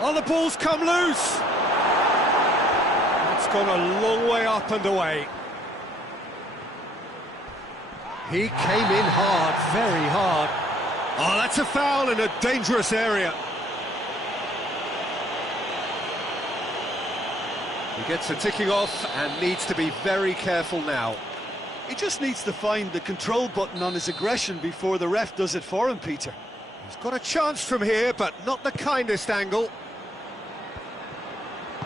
Oh, the ball's come loose! It's gone a long way up and away. He came in hard, very hard. Oh, that's a foul in a dangerous area. He gets a ticking off and needs to be very careful now. He just needs to find the control button on his aggression before the ref does it for him, Peter. He's got a chance from here, but not the kindest angle.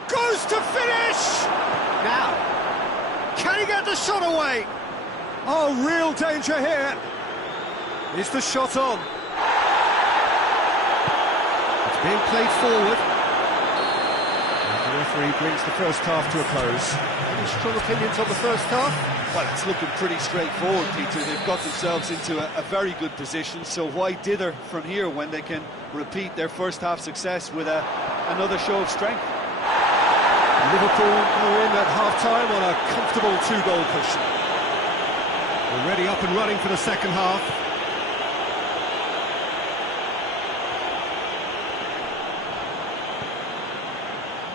Goes to finish! Now, can he get the shot away? Oh, real danger here. Is the shot on? It's being played forward. And the referee brings the first half to a close. Any strong opinions on the first half? Well, it's looking pretty straightforward, Peter. They've got themselves into a very good position, so why dither from here when they can repeat their first half success with another show of strength? Liverpool go in at half-time on a comfortable 2-goal cushion. Already up and running for the second half.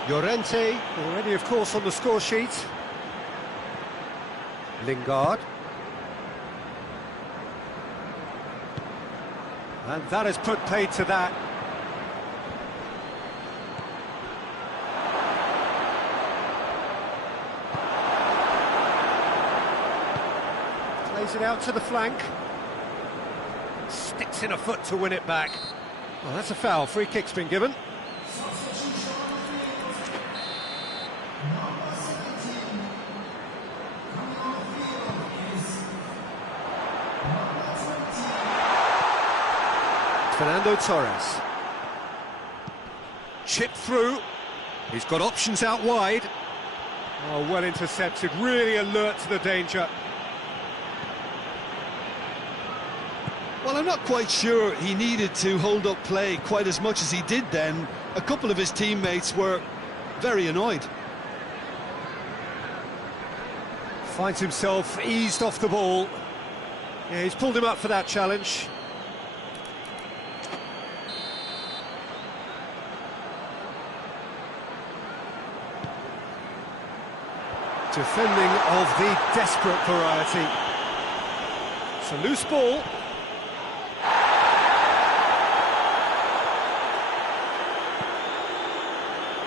Llorente, already of course on the score sheet. Lingard. And that has put paid to that. Plays it out to the flank. Sticks in a foot to win it back. Well, that's a foul. Free kick's been given. Fernando Torres. Chipped through. He's got options out wide. Oh, well intercepted, really alert to the danger. Well, I'm not quite sure he needed to hold up play quite as much as he did then. A couple of his teammates were very annoyed. Finds himself eased off the ball. Yeah, he's pulled him up for that challenge. Defending of the desperate variety. It's a loose ball.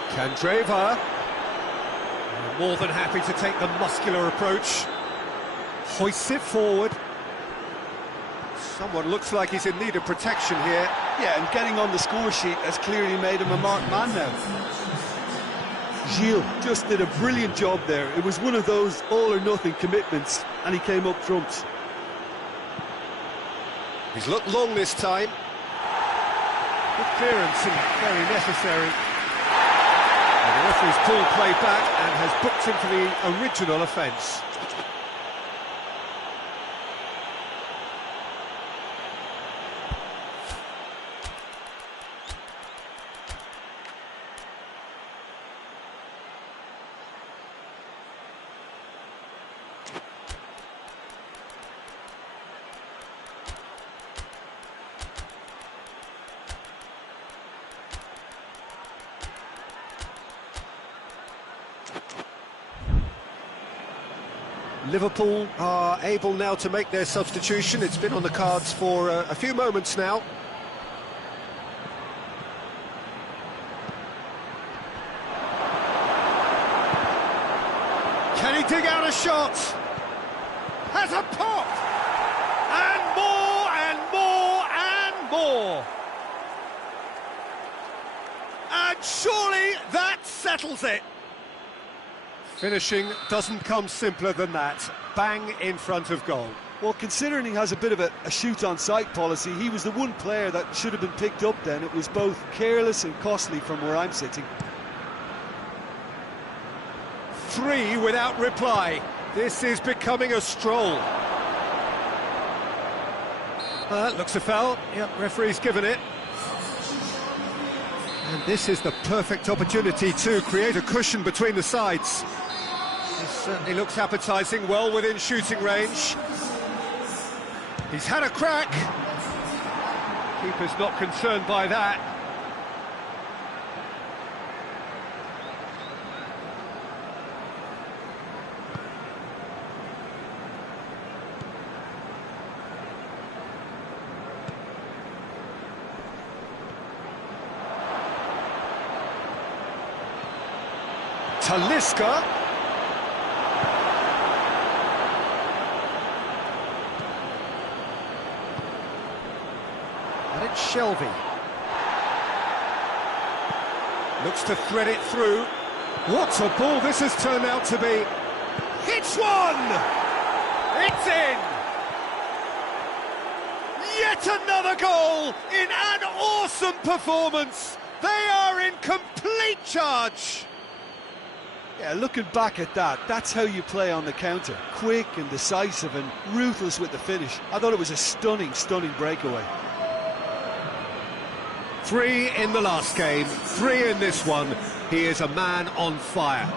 Candreva. More than happy to take the muscular approach. Hoists it forward. Someone looks like he's in need of protection here. Yeah, and getting on the score sheet has clearly made him a marked man now. Gilles just did a brilliant job there. It was one of those all-or-nothing commitments, and he came up trumps. He's looked long this time. Good clearance and very necessary. And the referee's pulled play back and has booked him for the original offence. Liverpool are able now to make their substitution. It's been on the cards for a few moments now. Can he dig out a shot? Has a pop! And more, and more, and more! And surely that settles it! Finishing doesn't come simpler than that. Bang in front of goal. Well, considering he has a bit of a shoot-on-sight policy, he was the one player that should have been picked up then. It was both careless and costly from where I'm sitting. 3 without reply. This is becoming a stroll. Looks a foul. Yep, referee's given it. And this is the perfect opportunity to create a cushion between the sides. This certainly looks appetising, well within shooting range. He's had a crack. Keeper's not concerned by that. Talisca. And it's Shelby. Looks to thread it through. What a ball this has turned out to be. Hits one! It's in! Yet another goal in an awesome performance. They are in complete charge. Yeah, looking back at that, that's how you play on the counter. Quick and decisive and ruthless with the finish. I thought it was a stunning, stunning breakaway. 3 in the last game, 3 in this one. He is a man on fire.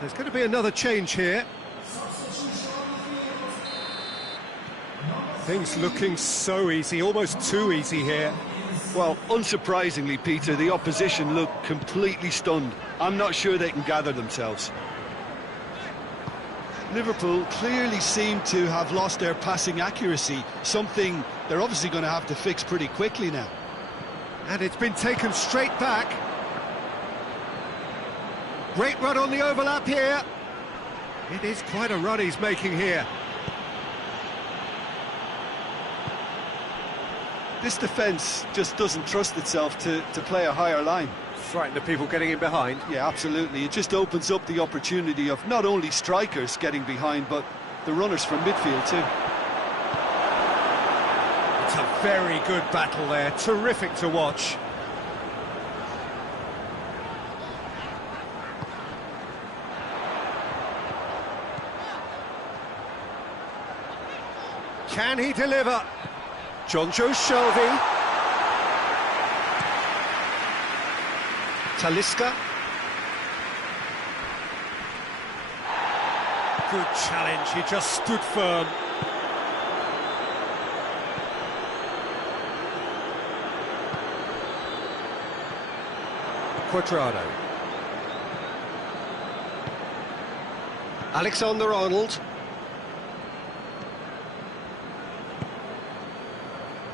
There's going to be another change here. Things looking so easy, almost too easy here. Well, unsurprisingly, Peter, the opposition look completely stunned. I'm not sure they can gather themselves. Liverpool clearly seem to have lost their passing accuracy, something they're obviously going to have to fix pretty quickly now. And it's been taken straight back. Great run on the overlap here. It is quite a run he's making here. This defence just doesn't trust itself to play a higher line. Frightened of people getting in behind. Yeah, absolutely. It just opens up the opportunity of not only strikers getting behind, but the runners from midfield too. It's a very good battle there. Terrific to watch. Can he deliver? Jonjo Shelvey. Talisca. Good challenge, he just stood firm. Quadrado. Alexander-Arnold.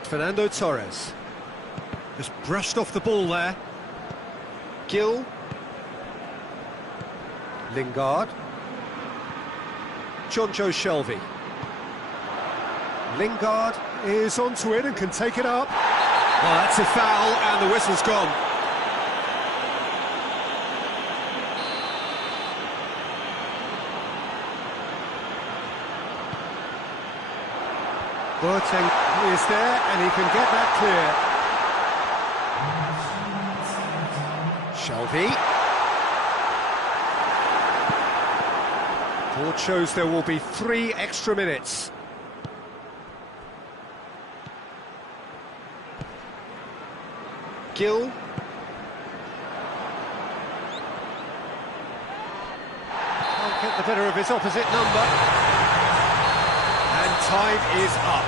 Fernando Torres. Just brushed off the ball there. Gill. Lingard. Jonjo Shelvey. Lingard is onto it and can take it up. Well, that's a foul and the whistle's gone. Boateng is there and he can get that clear. Shelvey. Board shows there will be 3 extra minutes. Gill. Can't get the better of his opposite number. And time is up.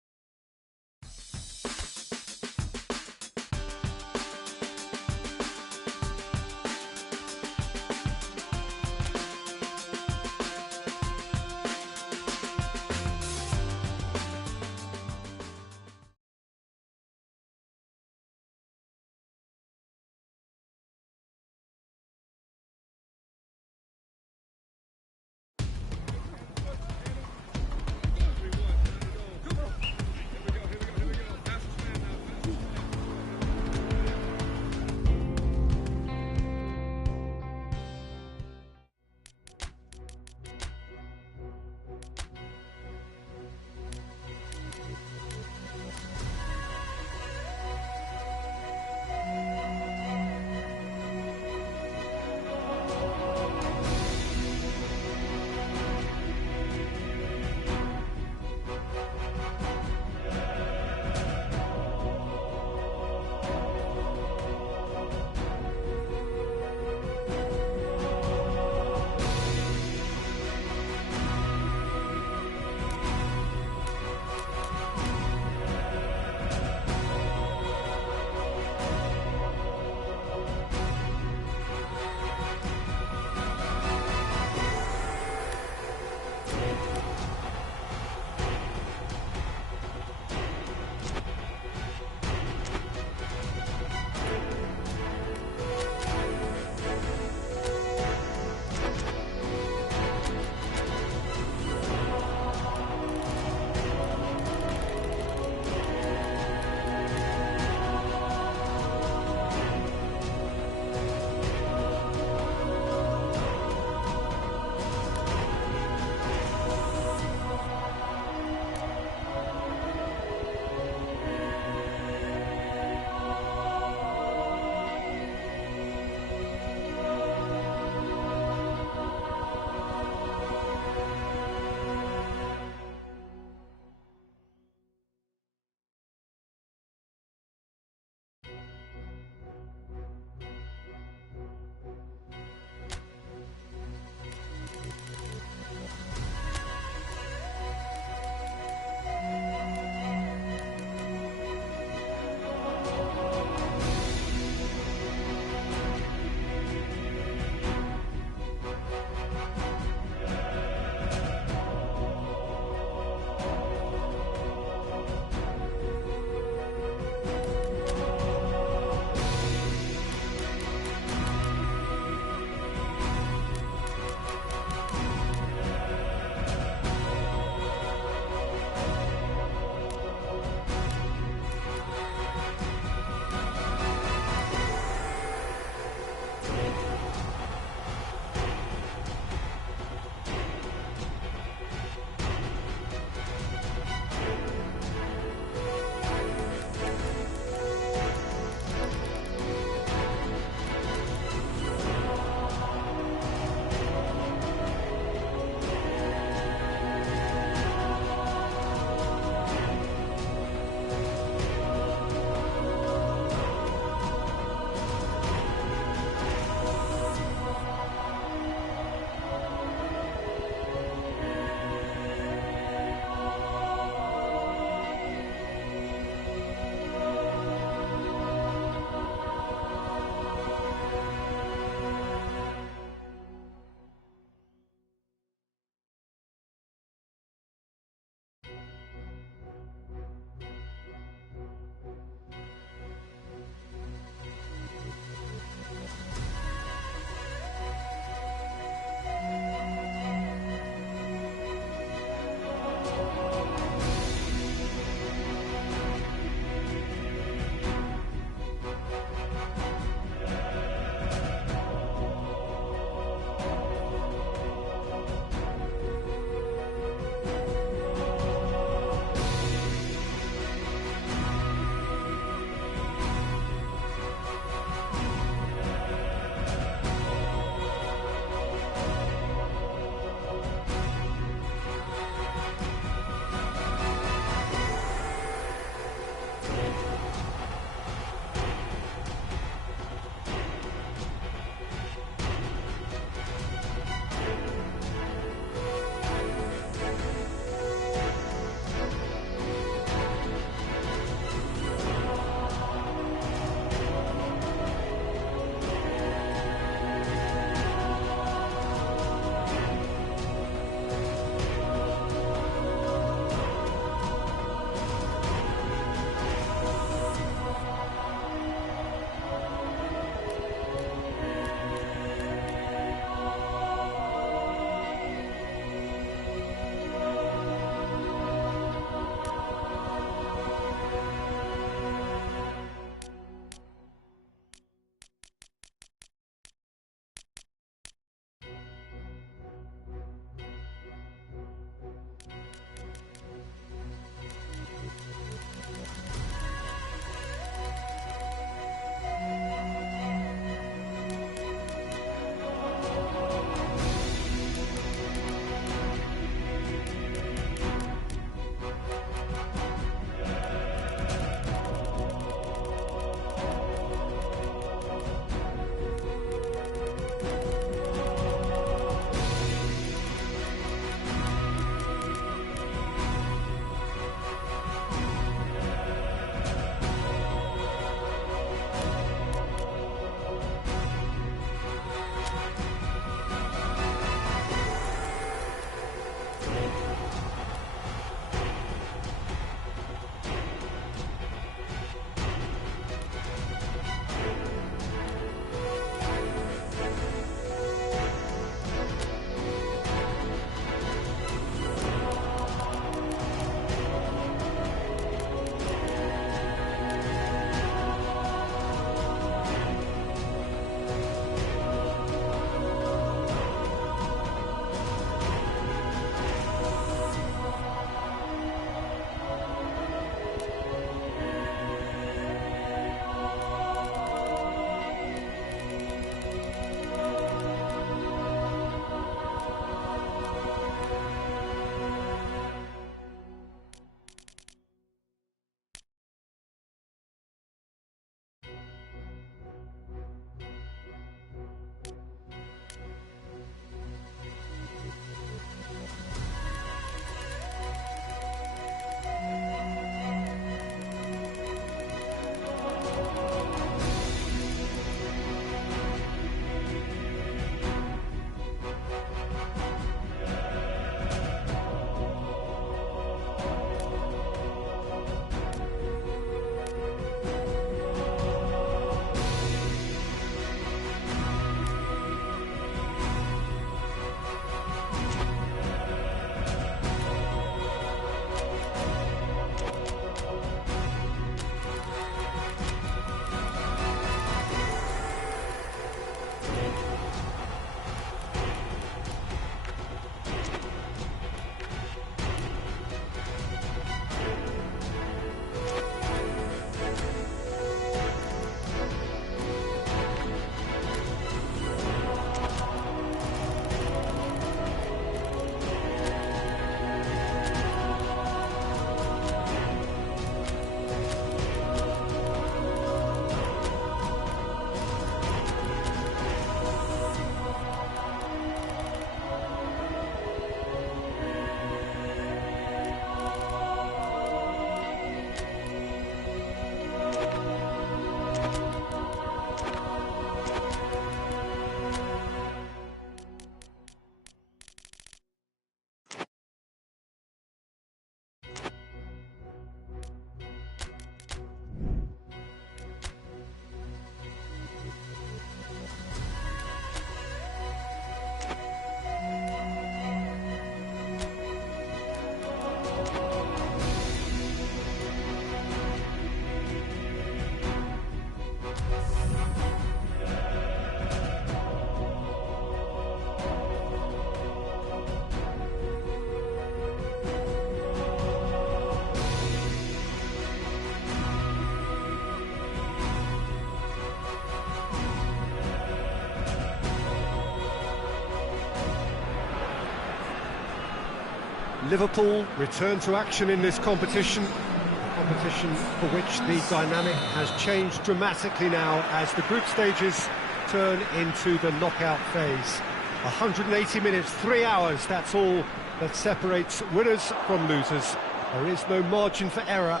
Liverpool return to action in this competition. A competition for which the dynamic has changed dramatically now as the group stages turn into the knockout phase. 180 minutes, 3 hours, that's all that separates winners from losers. There is no margin for error.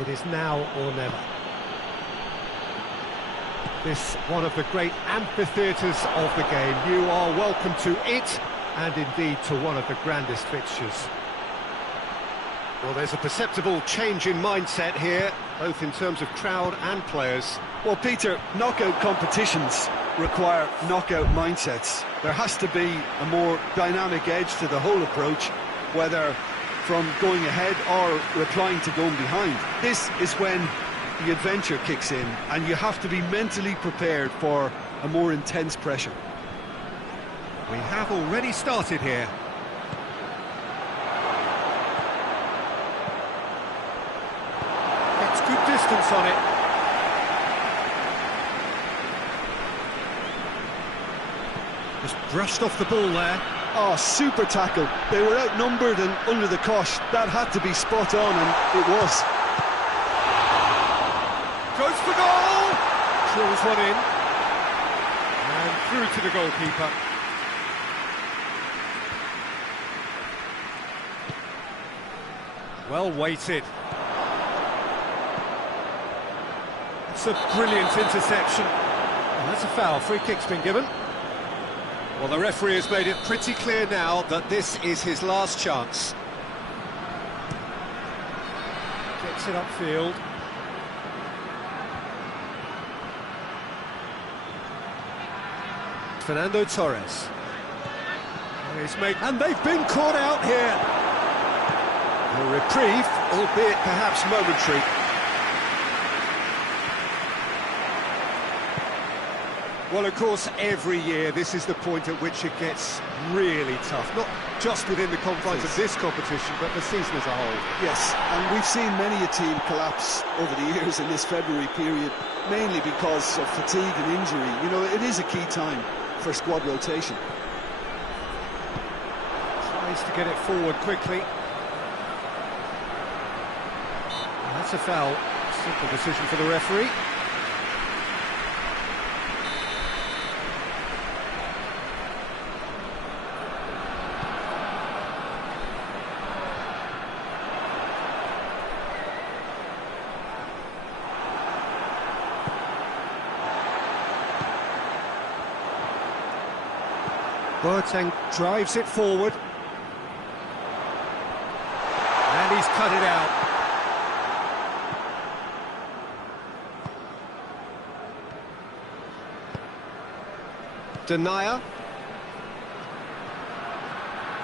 It is now or never. This one of the great amphitheatres of the game. You are welcome to it, and indeed to one of the grandest fixtures. Well, there's a perceptible change in mindset here, both in terms of crowd and players. Well, Peter, knockout competitions require knockout mindsets. There has to be a more dynamic edge to the whole approach, whether from going ahead or replying to going behind. This is when the adventure kicks in, and you have to be mentally prepared for a more intense pressure. We have already started here. Gets good distance on it. Just brushed off the ball there. Oh, super tackle. They were outnumbered and under the cosh. That had to be spot on, and it was. Goes for goal! Drills one in. And through to the goalkeeper. Well weighted. It's a brilliant interception. And that's a foul. Free kick's been given. Well, the referee has made it pretty clear now that this is his last chance. Gets it upfield. Fernando Torres. And they've been caught out here. A reprieve, albeit perhaps momentary. Well, of course, every year this is the point at which it gets really tough. Not just within the confines of this competition, but the season as a whole. Yes, and we've seen many a team collapse over the years in this February period, mainly because of fatigue and injury. You know, it is a key time for squad rotation. Tries to get it forward quickly. That's a foul. Simple decision for the referee. Boateng drives it forward. And he's cut it out. Denier.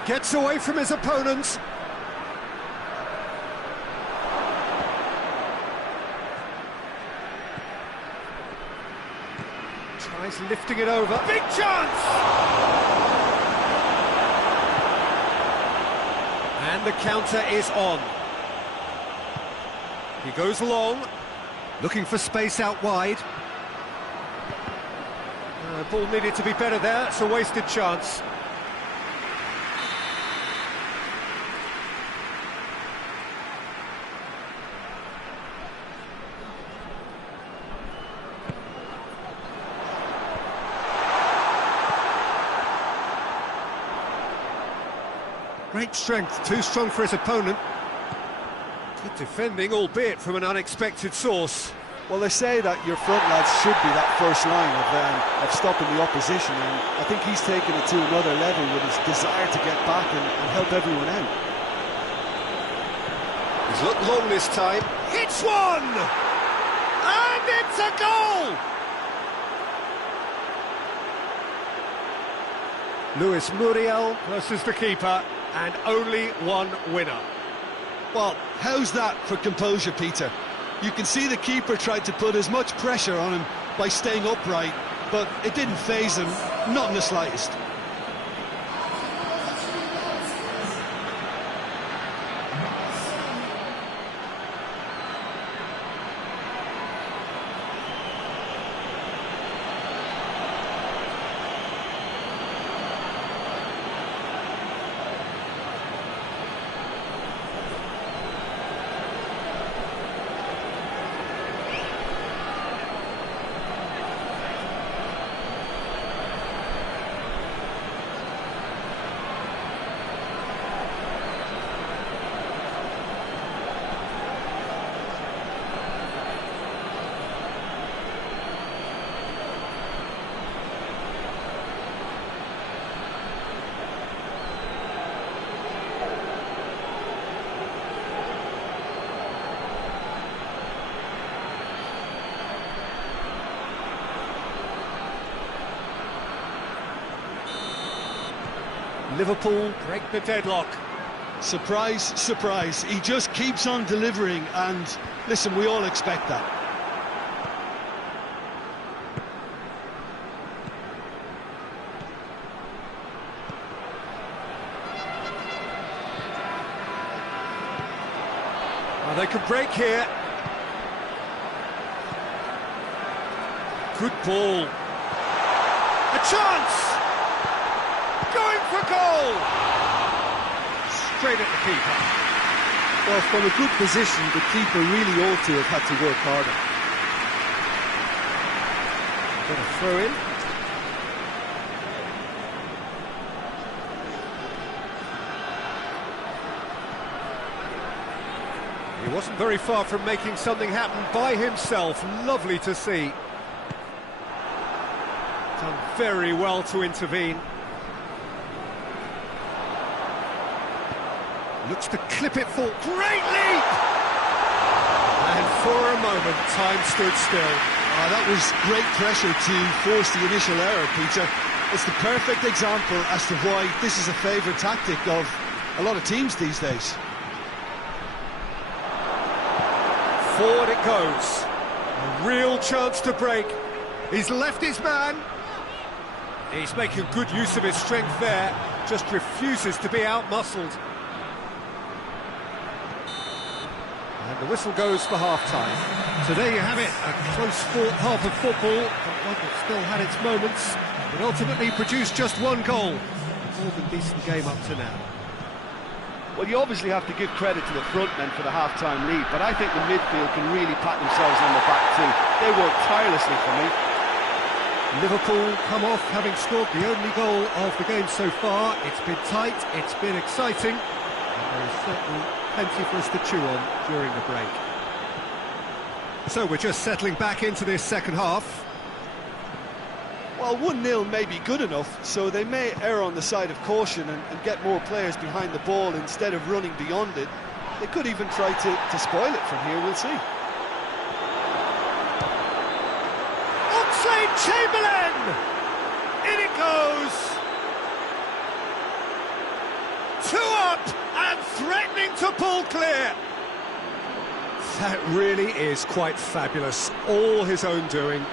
Gets away from his opponents. Tries lifting it over. Big chance! And the counter is on. He goes long, looking for space out wide. Ball needed to be better there, it's a wasted chance. Great strength, too strong for his opponent. Good defending, albeit from an unexpected source. Well, they say that your front lads should be that first line of stopping the opposition, and I think he's taken it to another level with his desire to get back and help everyone out. He's looked long this time. Hits one! And it's a goal! Luis Muriel versus the keeper, and only one winner. Well, how's that for composure, Peter? You can see the keeper tried to put as much pressure on him by staying upright, but it didn't faze him, not in the slightest. Liverpool break the deadlock. Surprise, surprise. He just keeps on delivering, and listen, we all expect that. Well, they could break here. Good ball. A chance! Going for goal! Straight at the keeper. Well, from a good position, the keeper really ought to have had to work harder. Got a throw in. He wasn't very far from making something happen by himself. Lovely to see. Done very well to intervene. Looks to clip it for great leap! And for a moment, time stood still. That was great pressure to force the initial error, Peter. It's the perfect example as to why this is a favourite tactic of a lot of teams these days. Forward it goes. A real chance to break. He's left his man. He's making good use of his strength there. Just refuses to be out-muscled. And the whistle goes for half-time. So there you have it, a close-fought half of football, but one that still had its moments, but ultimately produced just one goal. A more than decent game up to now. Well, you obviously have to give credit to the front men for the half-time lead, but I think the midfield can really pat themselves on the back too. They worked tirelessly for me. Liverpool come off having scored the only goal of the game so far. It's been tight, it's been exciting, and there is certainly plenty for us to chew on during the break. So we're just settling back into this second half. Well, 1-0 may be good enough, so they may err on the side of caution and get more players behind the ball instead of running beyond it. They could even try to spoil it from here, we'll see. Oxlade-Chamberlain! In it goes! 2 up and threatening to pull clear! That really is quite fabulous, all his own doing.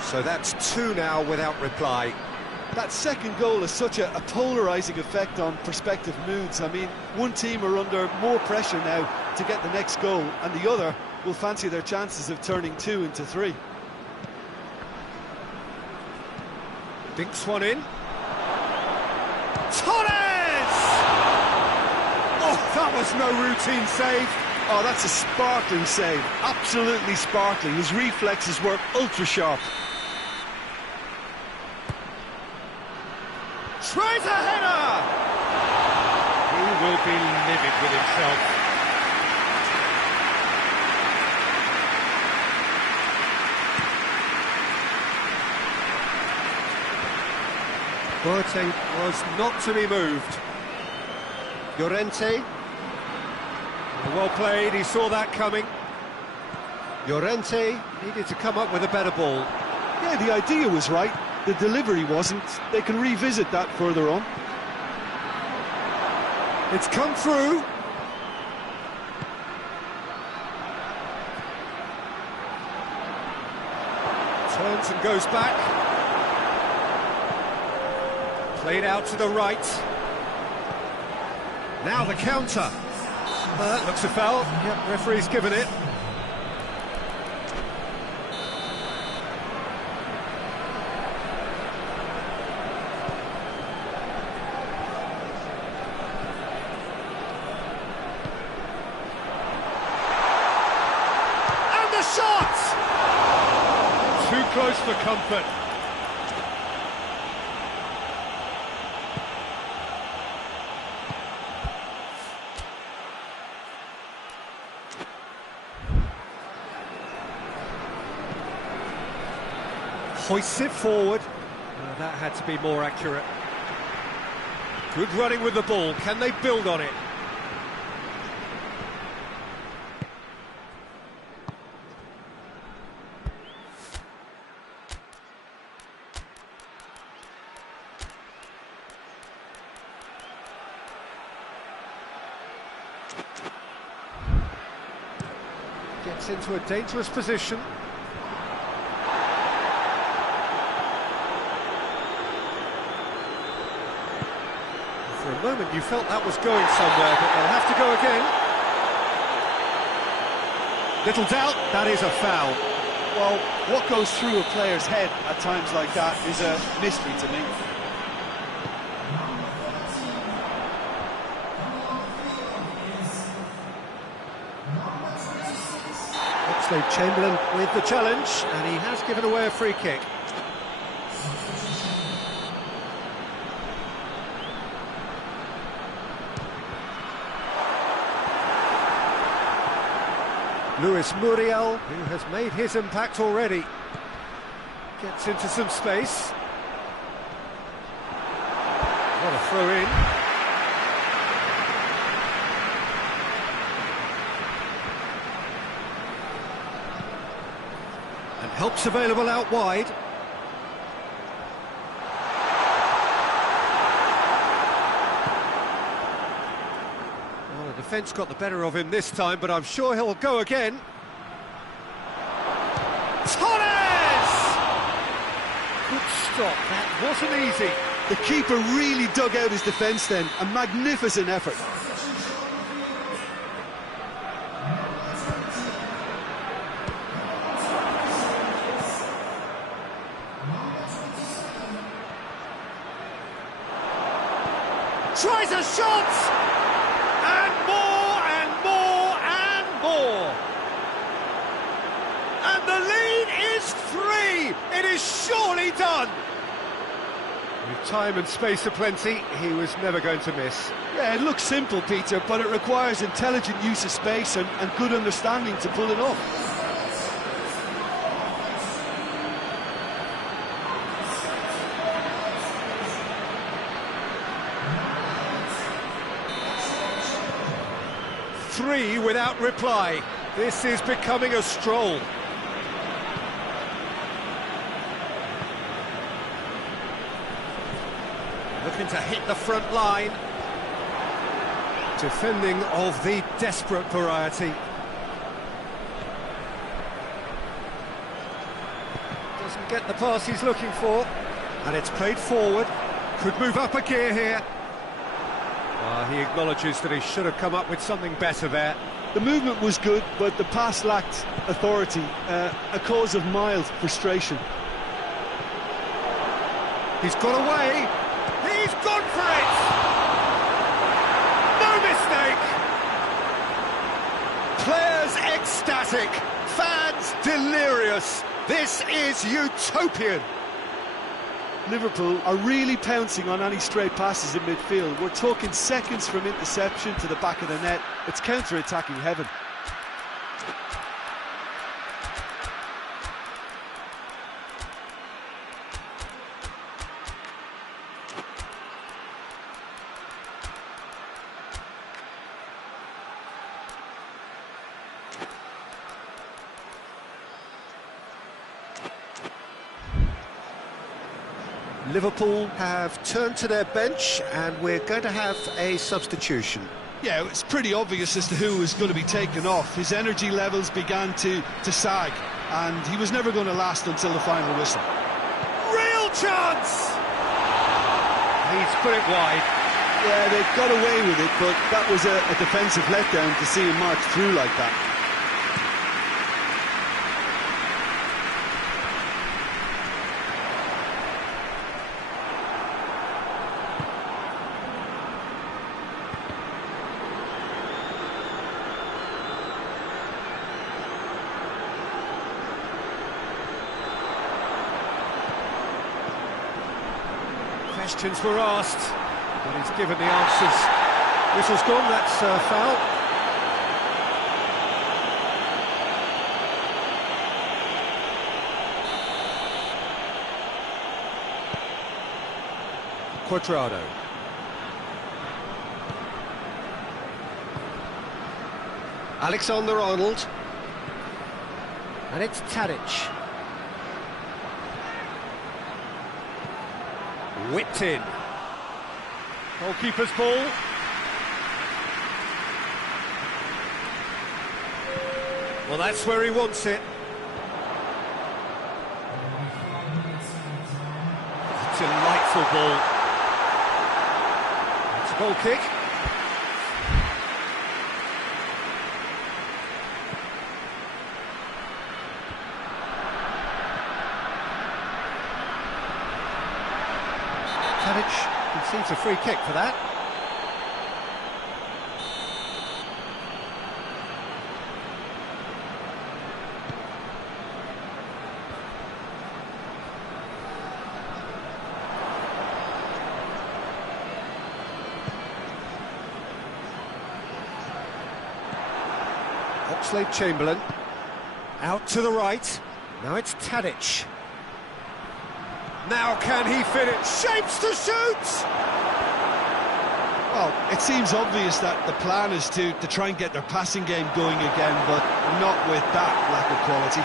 So that's 2 now without reply. That second goal has such a polarising effect on prospective moods. I mean, one team are under more pressure now to get the next goal, and the other will fancy their chances of turning 2 into 3. Dinks one in. Torres! Oh, that was no routine save. Oh, that's a sparkling save. Absolutely sparkling. His reflexes were ultra-sharp. Tries a header! He will be livid with himself. Boateng was not to be moved. Llorente. Well played, he saw that coming. Llorente needed to come up with a better ball. Yeah, the idea was right. The delivery wasn't. They can revisit that further on. It's come through. Turns and goes back. Played out to the right. Now the counter. That looks a foul. Yep, referee's given it. close for comfort. Hoists it forward. That had to be more accurate. Good running with the ball. Can they build on it? Gets into a dangerous position. For a moment you felt that was going somewhere, but they'll have to go again. Little doubt, that is a foul. Well, what goes through a player's head at times like that is a mystery to me. Chamberlain with the challenge, and he has given away a free kick. Luis Muriel, who has made his impact already, gets into some space. What a throw in. And help's available out wide. Well, the defence got the better of him this time, but I'm sure he'll go again. Torres! Good stop, that wasn't easy. The keeper really dug out his defence then, a magnificent effort. Tries a shot! And more, and more, and more! And the lead is 3! It is surely done! With time and space aplenty, he was never going to miss. Yeah, it looks simple, Peter, but it requires intelligent use of space and good understanding to pull it off. Three without reply. This is becoming a stroll. Looking to hit the front line. Defending of the desperate variety. Doesn't get the pass he's looking for. And it's played forward. Could move up a gear here. He acknowledges that he should have come up with something better there. The movement was good, but the pass lacked authority, a cause of mild frustration. He's got away. He's gone for it. No mistake. Players ecstatic, fans delirious. This is utopian. Liverpool are really pouncing on any stray passes in midfield. We're talking seconds from interception to the back of the net. It's counter-attacking heaven. Liverpool have turned to their bench and we're going to have a substitution. Yeah, it's pretty obvious as to who was going to be taken off. His energy levels began to sag, and he was never going to last until the final whistle. Real chance! He's put it wide. Yeah, they got away with it, but that was a defensive letdown to see him march through like that. Questions were asked, but he's given the answers. Whistle's gone, that's foul. Quadrado. Alexander-Arnold. And it's Tadic. Whipped in. Goalkeeper's ball. Well, that's where he wants it. Delightful ball. It's a goal kick. Tadic concedes a free kick for that. Oxlade-Chamberlain, out to the right, now it's Tadic. Now can he finish? Shapes to shoot! Well, it seems obvious that the plan is to try and get their passing game going again, but not with that lack of quality.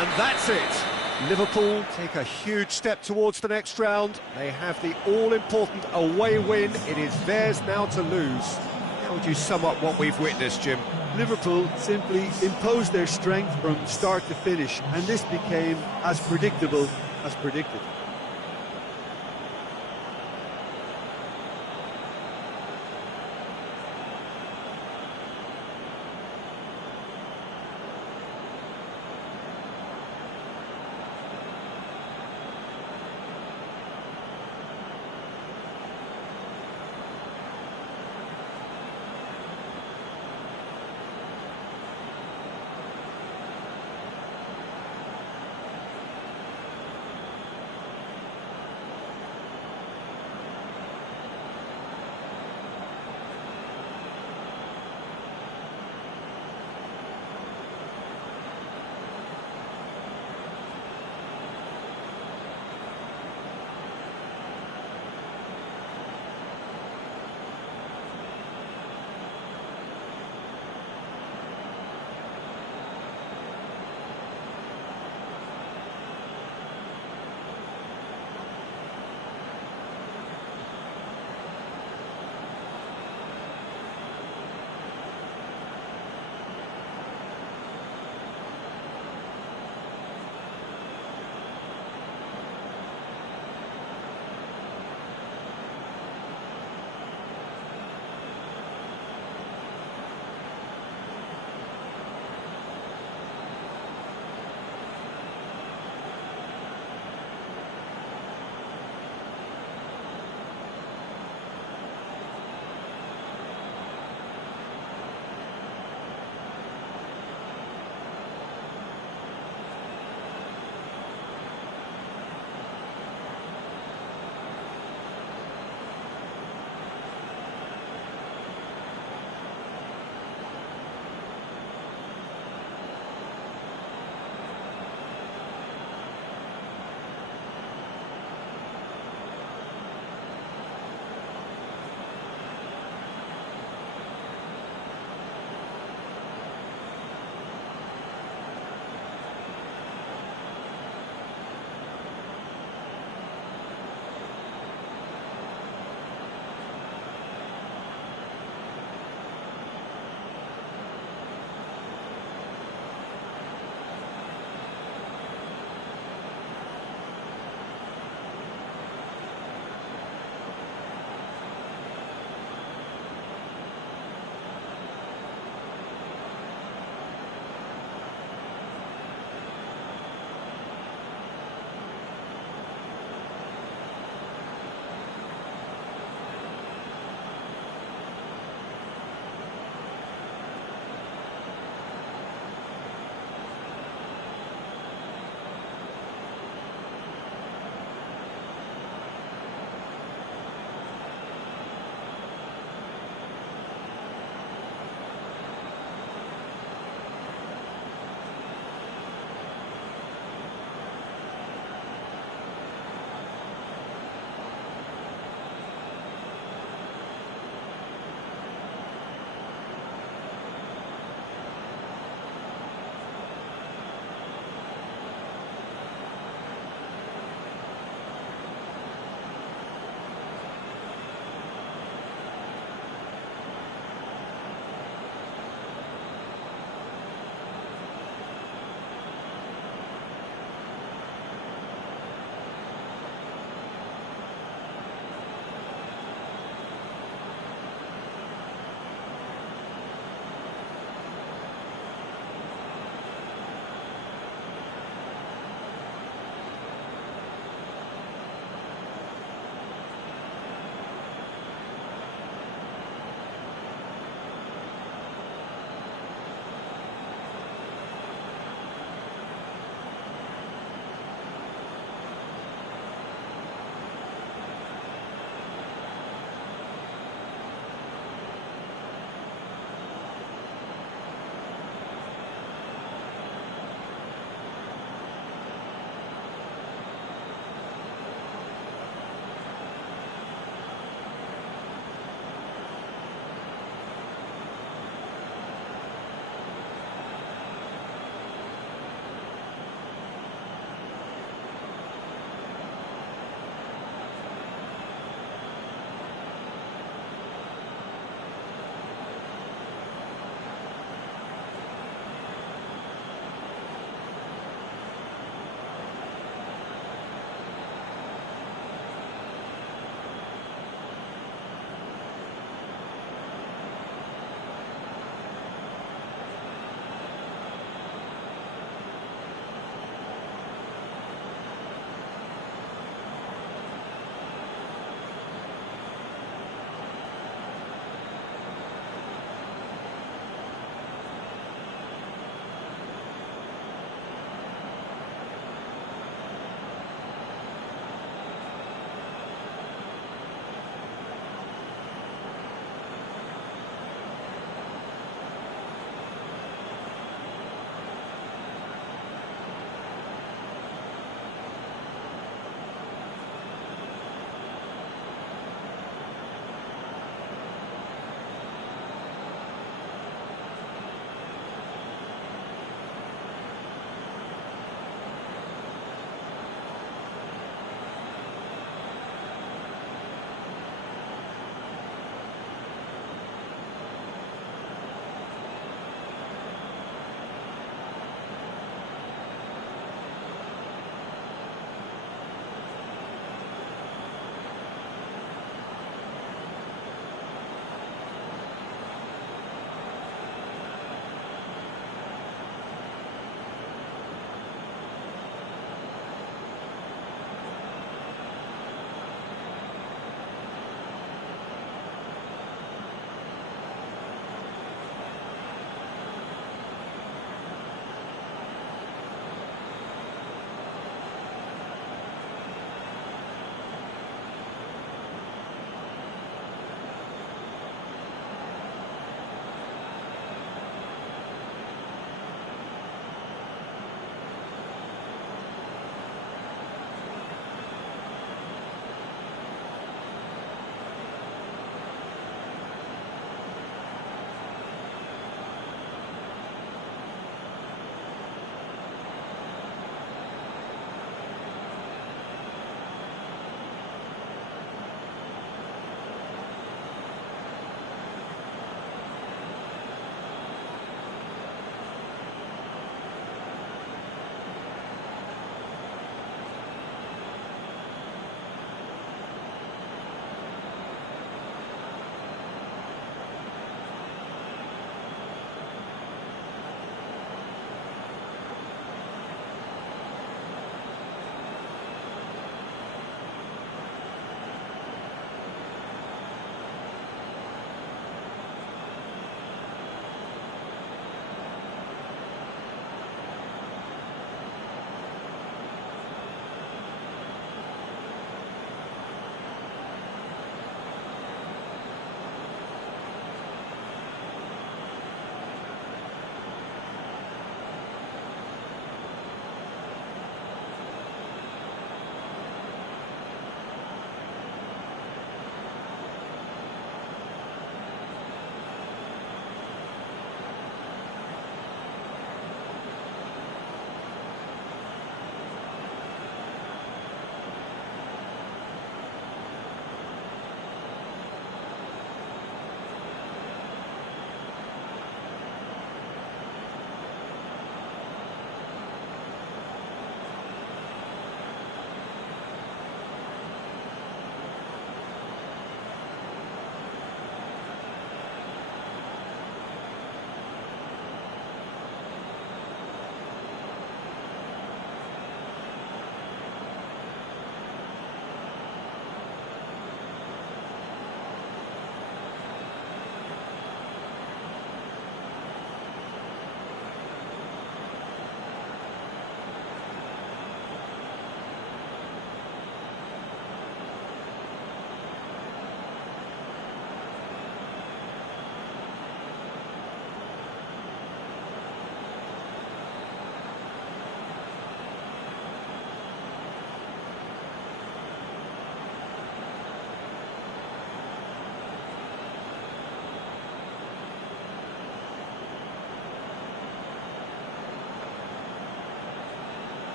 And that's it. Liverpool take a huge step towards the next round. They have the all-important away win. It is theirs now to lose. How would you sum up what we've witnessed, Jim? Liverpool simply imposed their strength from start to finish, and this became as predictable as predicted.